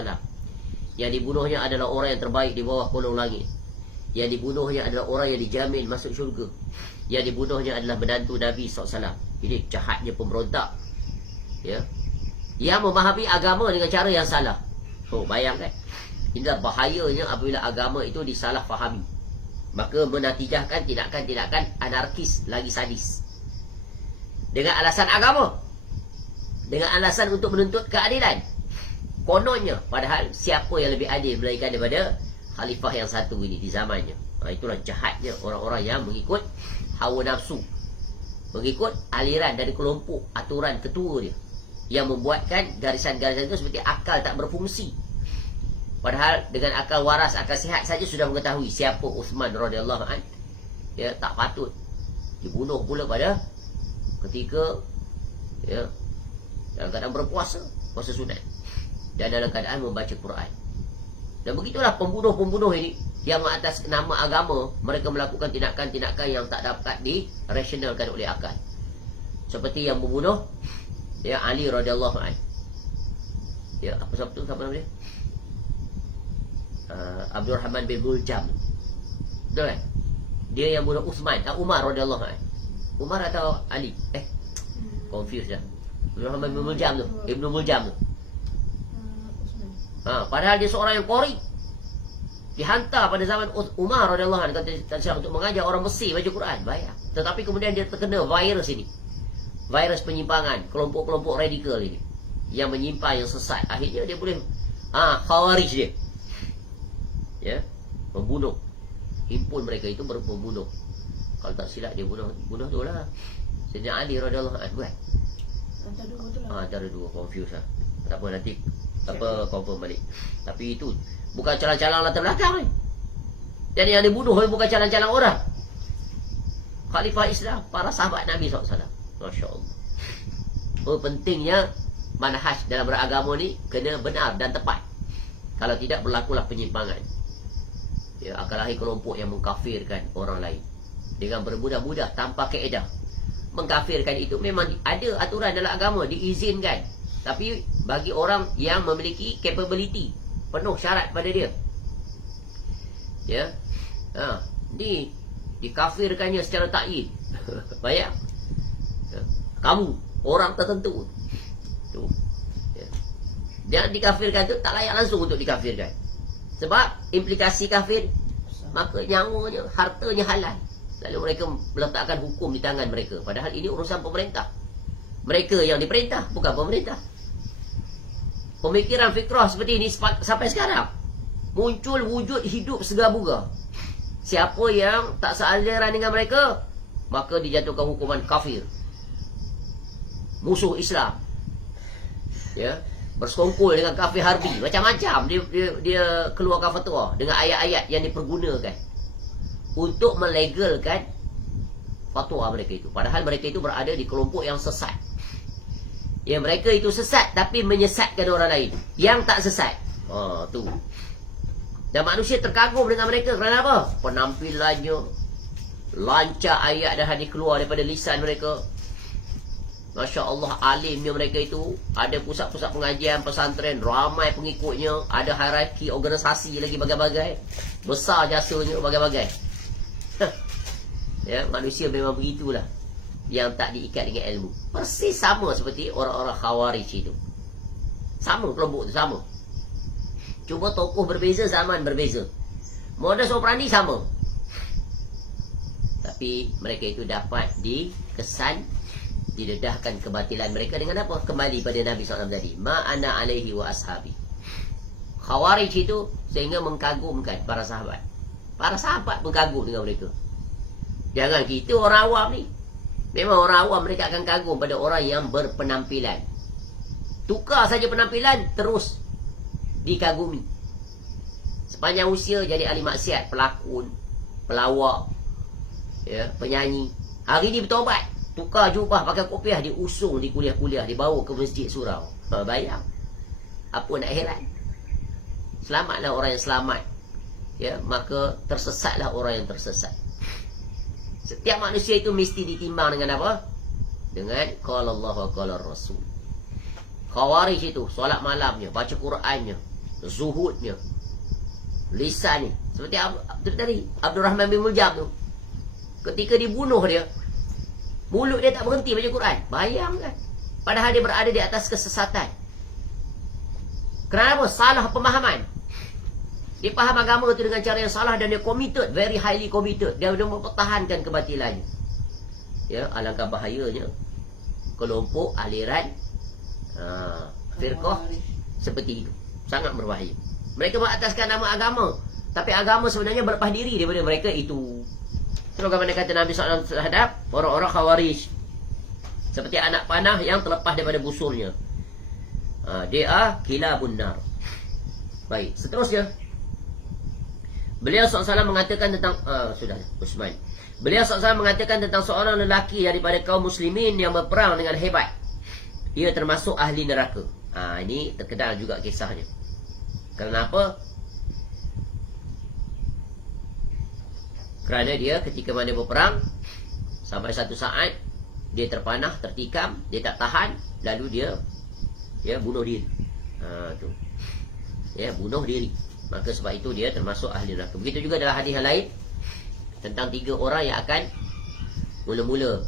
Yang dibunuhnya adalah orang yang terbaik di bawah kolong langit. Yang dibunuhnya adalah orang yang dijamin masuk syurga. Yang dibunuhnya adalah menantu Nabi SAW. Ini jahatnya pemberontak, ya, yang memahami agama dengan cara yang salah. Oh, bayangkan. Inilah bahayanya apabila agama itu disalah fahami. Maka menatijahkan tindakan-tindakan anarkis lagi sadis. Dengan alasan agama, dengan alasan untuk menuntut keadilan. Kononnya, padahal siapa yang lebih adil melainkan daripada khalifah yang satu ini di zamannya. Itulah jahatnya orang-orang yang mengikut hawa nafsu, mengikut aliran dari kelompok aturan ketua dia, yang membuatkan garisan-garisan itu seperti akal tak berfungsi. Padahal dengan akal waras, akal sihat saja sudah mengetahui siapa Uthman radhiyallahu an, ya, tak patut dibunuh pula pada ketika, ya, dalam keadaan berpuasa, puasa sunat, dan dalam keadaan membaca Quran. Dan begitulah pembunuh-pembunuh ini yang atas nama agama mereka melakukan tindakan-tindakan yang tak dapat dirasionalkan oleh akal. Seperti yang membunuh, ya, Ali radhiyallahu an. Ya, apa nama dia? Abdul Rahman bin Muljam. Betul kan? Dia yang bunuh Uthman, Umar radhiyallahu an. Umar atau Ali? Confused dah. Abdul Rahman bin Muljam tu, Ibnu Muljam tu. Padahal dia seorang yang qori. Dihantar pada zaman Umar radhiyallahu anhu untuk mengajar orang Mesir baca Quran, bayar. Tetapi kemudian dia terkena virus ini. Virus penyimpangan, kelompok-kelompok radikal ini yang menyimpang, yang sesat. Akhirnya dia boleh Khawarij dia. Ya, membunuh. Himpun mereka itu membunuh. Kalau tak silap dia bunuh tu lah Sayyidina Ali radhiyallahu anhu kan. Antara dua confuse lah. Tak apa, nanti confirm balik. Tapi itu bukan calang-calang latar belakang ni. Dan yang dibunuh bukan calang-calang orang. Khalifah Islam, para sahabat Nabi SAW. Masya Allah. Pentingnya manhaj dalam beragama ni kena benar dan tepat. Kalau tidak, berlakulah penyimpangan. Ya, akan lahir kelompok yang mengkafirkan orang lain dengan bermudah-mudah tanpa kaedah. Mengkafirkan itu memang ada aturan dalam agama, diizinkan. Tapi bagi orang yang memiliki capability, penuh syarat pada dia, ya, dikafirkannya secara takyid. Bayang, kamu orang tertentu tu, ya. Jangan dikafirkan tu tak layak langsung untuk dikafirkan. Sebab implikasi kafir, maka nyawanya, hartanya halal. Lalu mereka meletakkan hukum di tangan mereka. Padahal ini urusan pemerintah. Mereka yang diperintah, bukan pemerintah. Pemikiran fikrah seperti ini sampai sekarang muncul wujud hidup segar-bugar. Siapa yang tak sealiran dengan mereka, maka dijatuhkan hukuman kafir, musuh Islam. Ya, bersekongkol dengan kafir harbi, macam-macam dia keluarkan fatwa dengan ayat-ayat yang dipergunakan untuk melegalkan fatwa mereka itu. Padahal mereka itu berada di kelompok yang sesat. Ya, mereka itu sesat tapi menyesatkan orang lain yang tak sesat. Tu. Dan manusia terkagum dengan mereka kerana apa? Penampilannya lancar, ayat dan hadis keluar daripada lisan mereka. Masya Allah, alimnya mereka itu. Ada pusat-pusat pengajian, pesantren, ramai pengikutnya. Ada hierarki, organisasi lagi bagai-bagai. Besar jasanya bagai-bagai. Ya, manusia memang begitulah, yang tak diikat dengan ilmu. Persis sama seperti orang-orang Khawarij itu. Sama kelompok itu, sama. Cuma tokoh berbeza, zaman berbeza. Modus operandi sama. Tapi mereka itu dapat dikesan, didedahkan kebatilan mereka dengan apa? Kembali pada Nabi SAW tadi. Ma ana alaihi wa ashabi. Khawarij itu sehingga mengkagumkan para sahabat. Para sahabat mengagum dengan mereka. Jangan kita orang awam ni. Memang orang awam mereka akan kagum pada orang yang berpenampilan. Tukar saja penampilan, terus dikagumi. Sepanjang usia jadi ahli maksiat, pelakon, pelawak, ya, penyanyi. Hari ni bertaubat, tukar jubah, pakai kopiah, diusung di kuliah-kuliah, dibawa ke masjid surau. Bayang. Apa nak heran? Selamatlah orang yang selamat. Ya, maka tersesatlah orang yang tersesat. Setiap manusia itu mesti ditimbang dengan apa? Dengan qala Allah wa qala Rasul. Khawarij itu solat malamnya, baca Qurannya, zuhudnya, lisannya. Seperti tadi Abdul Rahman bin Muljam tu. Ketika dibunuh dia, mulut dia tak berhenti baca Quran. Bayangkan. Padahal dia berada di atas kesesatan. Kenapa? Salah pemahaman. Dia faham agama itu dengan cara yang salah dan dia committed, very highly committed. Dia mempertahankan kebatilannya. Ya, alangkah bahayanya kelompok aliran firqah seperti itu. Sangat berbahaya. Mereka mengataskan nama agama, tapi agama sebenarnya berlepas diri daripada mereka itu. Sebagaimana kata Nabi SAW terhadap orang-orang Khawarij, seperti anak panah yang terlepas daripada busurnya. Dia kilabun nar. Baik, seterusnya beliau SAW mengatakan tentang sudah Usman. Beliau SAW mengatakan tentang seorang lelaki daripada kaum muslimin yang berperang dengan hebat. Ia termasuk ahli neraka. Ini terkenal juga kisahnya. Kenapa? Kerana dia ketika mana berperang, sampai satu saat dia terpanah, tertikam, dia tak tahan, lalu dia bunuh diri. Tu. Ya, bunuh diri. Maka sebab itu dia termasuk ahli neraka. Begitu juga dalam hadis yang lain tentang 3 orang yang akan mula-mula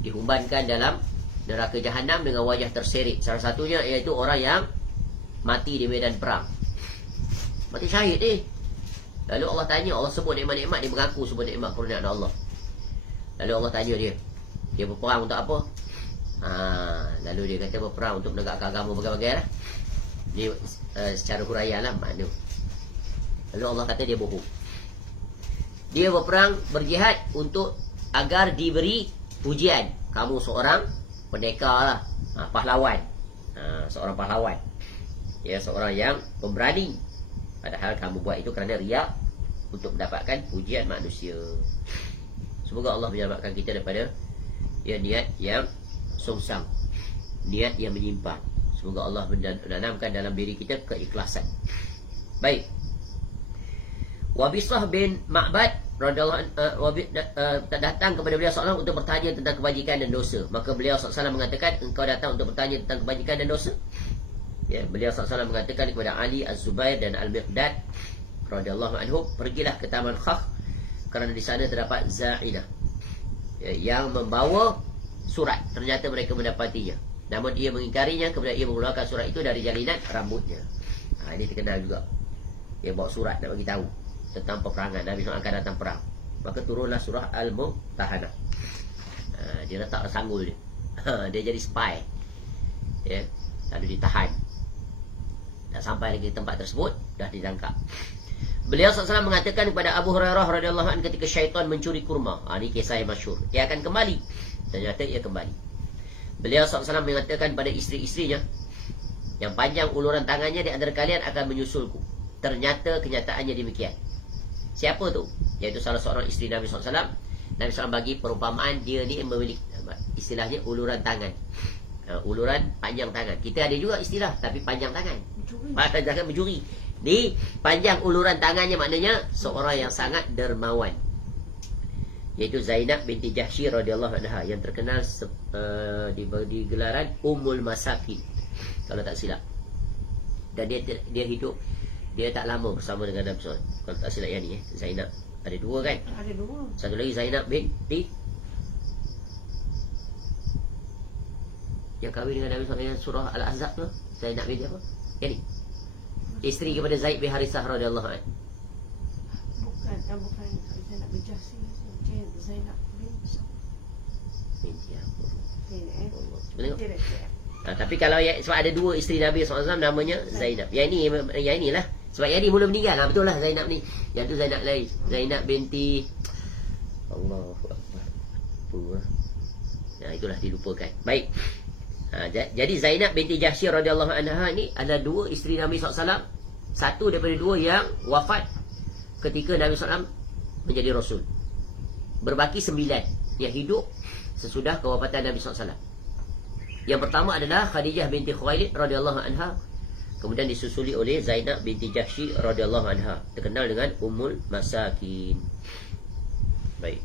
dihumbankan dalam neraka jahanam dengan wajah terseret. Salah satunya iaitu orang yang mati di medan perang. Mati syahid ni. Lalu Allah tanya, Allah sebut nikmat-nikmat, dia mengaku sebut nikmat kurniaan Allah. Lalu Allah tanya dia berperang untuk apa? Lalu dia kata berperang untuk menegakkan agama bagai-bagai lah. Ni secara huraian lah makna. Lalu Allah kata dia bohong. Dia berperang, berjihad untuk agar diberi pujian. Kamu seorang pendekar lah, pahlawan, seorang pahlawan, ya, seorang yang pemberani. Padahal kamu buat itu kerana riak, untuk mendapatkan pujian manusia. Semoga Allah menyelamatkan kita daripada niat yang songsang, niat yang menyimpang. Semoga Allah menanamkan dalam diri kita keikhlasan. Baik. Wabisah bin Ma'bad datang kepada beliau SAW untuk bertanya tentang kebajikan dan dosa. Maka beliau SAW mengatakan, engkau datang untuk bertanya tentang kebajikan dan dosa? Ya, beliau SAW mengatakan kepada Ali, Az-Zubair dan Al-Miqdad radhiyallahu anhum, pergilah ke Taman Khakh, kerana di sana terdapat Za'idah, ya, yang membawa surat. Ternyata mereka mendapatinya, namun ia mengingkarinya. Kemudian ia mengeluarkan surat itu dari jalinan rambutnya. Ini terkenal juga. Dia bawa surat nak bagi tahu tentang peperangan. Nabi SAW akan datang perang. Maka turunlah surah Al-Mumtahanah. Dia letak sanggul dia. Dia jadi spy, ya. Lalu ditahan. Dah sampai lagi tempat tersebut, dah ditangkap. Beliau SAW mengatakan kepada Abu Hurairah radhiyallahu anhu ketika syaitan mencuri kurma. Ini kisah yang masyhur. Dia akan kembali. Ternyata ia kembali. Beliau SAW mengatakan pada isteri-isterinya, Yang panjang uluran tangannya di antara kalian akan menyusulku. Ternyata kenyataannya demikian. Siapa tu? Iaitu salah seorang isteri Nabi SAW. Nabi SAW bagi perumpamaan dia ni memiliki istilahnya uluran tangan. Uluran panjang tangan. Kita ada juga istilah tapi panjang tangan. Panjang tangan mencuri. Di panjang uluran tangannya maknanya seorang yang sangat dermawan. Iaitu Zainab binti Jahsy radhiyallahu anha yang terkenal di gelaran Ummul Masakin kalau tak silap. Dan dia hidup, dia tak lama bersama dengan Nabi SAW. Kalau tak silap yang ni Zainab. Ada dua kan? Ada dua. Satu lagi Zainab binti yang kahwin dengan Nabi SAW dengan surah Al-Ahzab tu. Zainab binti apa? Yang ni. Isteri kepada Zaid bin Harithah radhiyallahu anhu. Bukan Zainab bin Jahsy. Zainab Binti apa? Binti. Tapi kalau sebab ada dua isteri Nabi SAW namanya Zainab. Yang ini lah. Sebab yang ni mula meninggal. Betul lah Zainab ni. Yang tu Zainab lain. Zainab binti Allahu Akbar. Itulah dilupakan. Baik. Jadi Zainab binti Jahsy radhiyallahu anha ni ada dua isteri Nabi SAW. Satu daripada dua yang wafat ketika Nabi SAW menjadi Rasul. Berbaki 9 yang hidup sesudah kewafatan Nabi SAW. Yang pertama adalah Khadijah binti Khuwailid radhiyallahu anha. Kemudian disusuli oleh Zainab binti Jahsy radhiyallahu anha, terkenal dengan Ummul Masakin. Baik.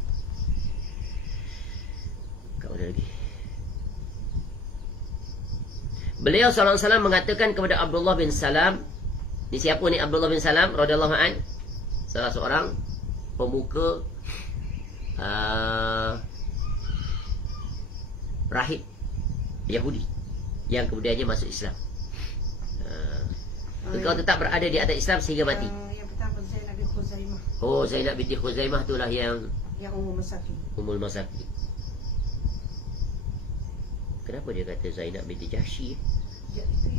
Kau ada lagi. Beliau sallallahu alaihi wasallam mengatakan kepada Abdullah bin Salam. Ni siapa ni Abdullah bin Salam radhiyallahu an? Salah seorang pemuka rahib Yahudi yang kemudiannya masuk Islam. Engkau tetap berada di atas Islam sehingga mati. Yang pertama Zainab bin Khuzaimah. Oh, Zainab binti Khuzaimah itulah yang Ummul Masakin. Ummul Masakin. Kenapa dia kata Zainab binti Jahsy? Ya, itu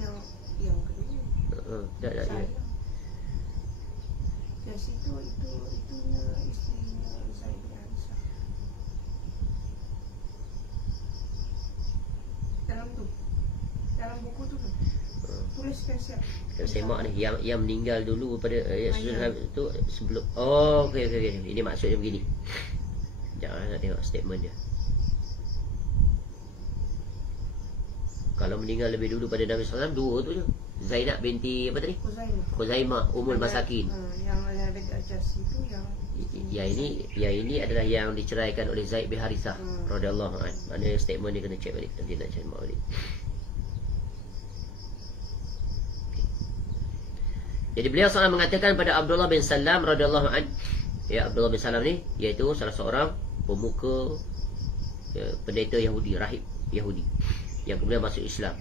yang kedua. Tak. Jahsy itunya isterinya Zaid bin Harithah. Dalam buku tu kan. Tulis spesial. Kita semak ni yang meninggal dulu pada tu sebelum. Oh, okey. Ini maksudnya begini. Jangan nak tengok statement dia. Kalau meninggal lebih dulu pada Nabi SAW, dua tu je. Zainab binti apa tadi? Khuzaimah, Ummul Masakin. Yang Zainab binti Jahsy itu yang ini adalah yang diceraikan oleh Zaid bin Harithah radhiyallahu anhu. Mana statement dia kena check balik, nanti nak cari balik. Jadi beliau SAW mengatakan pada Abdullah bin Salam radhiyallahu anhu. Ya, Abdullah bin Salam ni iaitu salah seorang pemuka pendeta Yahudi, rahib Yahudi yang kemudian masuk Islam.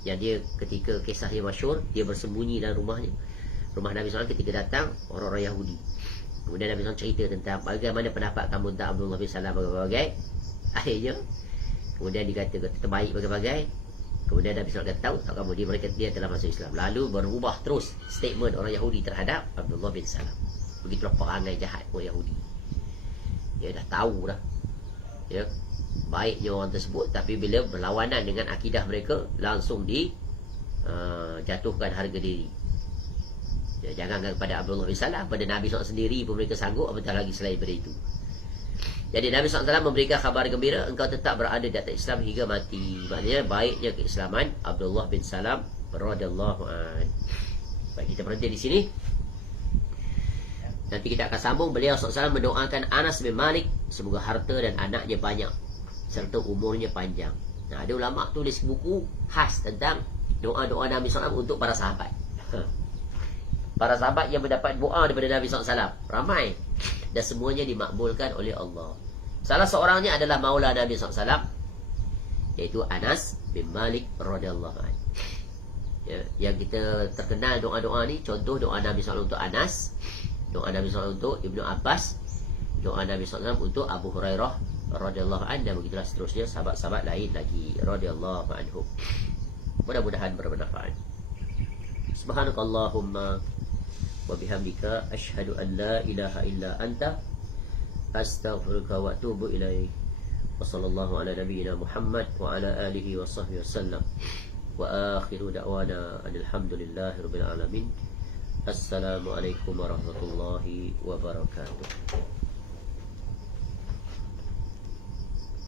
Yang dia ketika kisahnya masyhur, dia bersembunyi dalam rumahnya, rumah Nabi SAW ketika datang orang-orang Yahudi. Kemudian Nabi SAW cerita tentang bagaimana pendapat kamu tentang Abdullah bin Salam bagai-bagai. Akhirnya kemudian dikata terbaik bagai-bagai. Kemudian Nabi SAW kata tahu tak kamu dia telah masuk Islam. Lalu berubah terus statement orang Yahudi terhadap Abdullah bin Salam. Begitulah perangai jahat orang Yahudi. Dia dah tahu dah. Ya, baiknya orang tersebut, tapi bila berlawanan dengan akidah mereka, langsung jatuhkan harga diri. Ya, jangankan kepada Abdullah bin Salam, pada Nabi SAW sendiri pun mereka sanggup, apatah lagi selain daripada itu. Jadi Nabi SAW memberikan khabar gembira, engkau tetap berada di atas Islam hingga mati. Maknanya baiknya keislaman Abdullah bin Salam radhiyallahu anhu. Baik, kita berhenti di sini. Nanti kita akan sambung. Beliau SAW mendoakan Anas bin Malik semoga harta dan anaknya banyak serta umurnya panjang. Nah, ada ulama tulis buku khas tentang doa-doa Nabi SAW untuk para sahabat. Para sahabat yang mendapat doa daripada Nabi SAW ramai, dan semuanya dimakbulkan oleh Allah. Salah seorangnya adalah maula Nabi SAW, iaitu Anas bin Malik radhiyallahu anhu. Ya, yang kita terkenal doa-doa ni, contoh doa Nabi SAW untuk Anas, doa Nabi SAW untuk Ibnu Abbas, doa Nabi SAW untuk Abu Hurairah radhiyallahu anhu, dan begitulah seterusnya sahabat-sahabat lain lagi radhiyallahu anhum. Mudah-mudahan bermanfaat. Subhanakallahumma wa bihamdika asyhadu an la ilaha illa anta astaghfiruka wa atubu ilaik. Wa sallallahu ala nabiyyina Muhammad wa ala alihi wa sahbihi wasallam. Wa akhiru da'wana alhamdulillahi rabbil alamin. Assalamualaikum warahmatullahi wabarakatuh.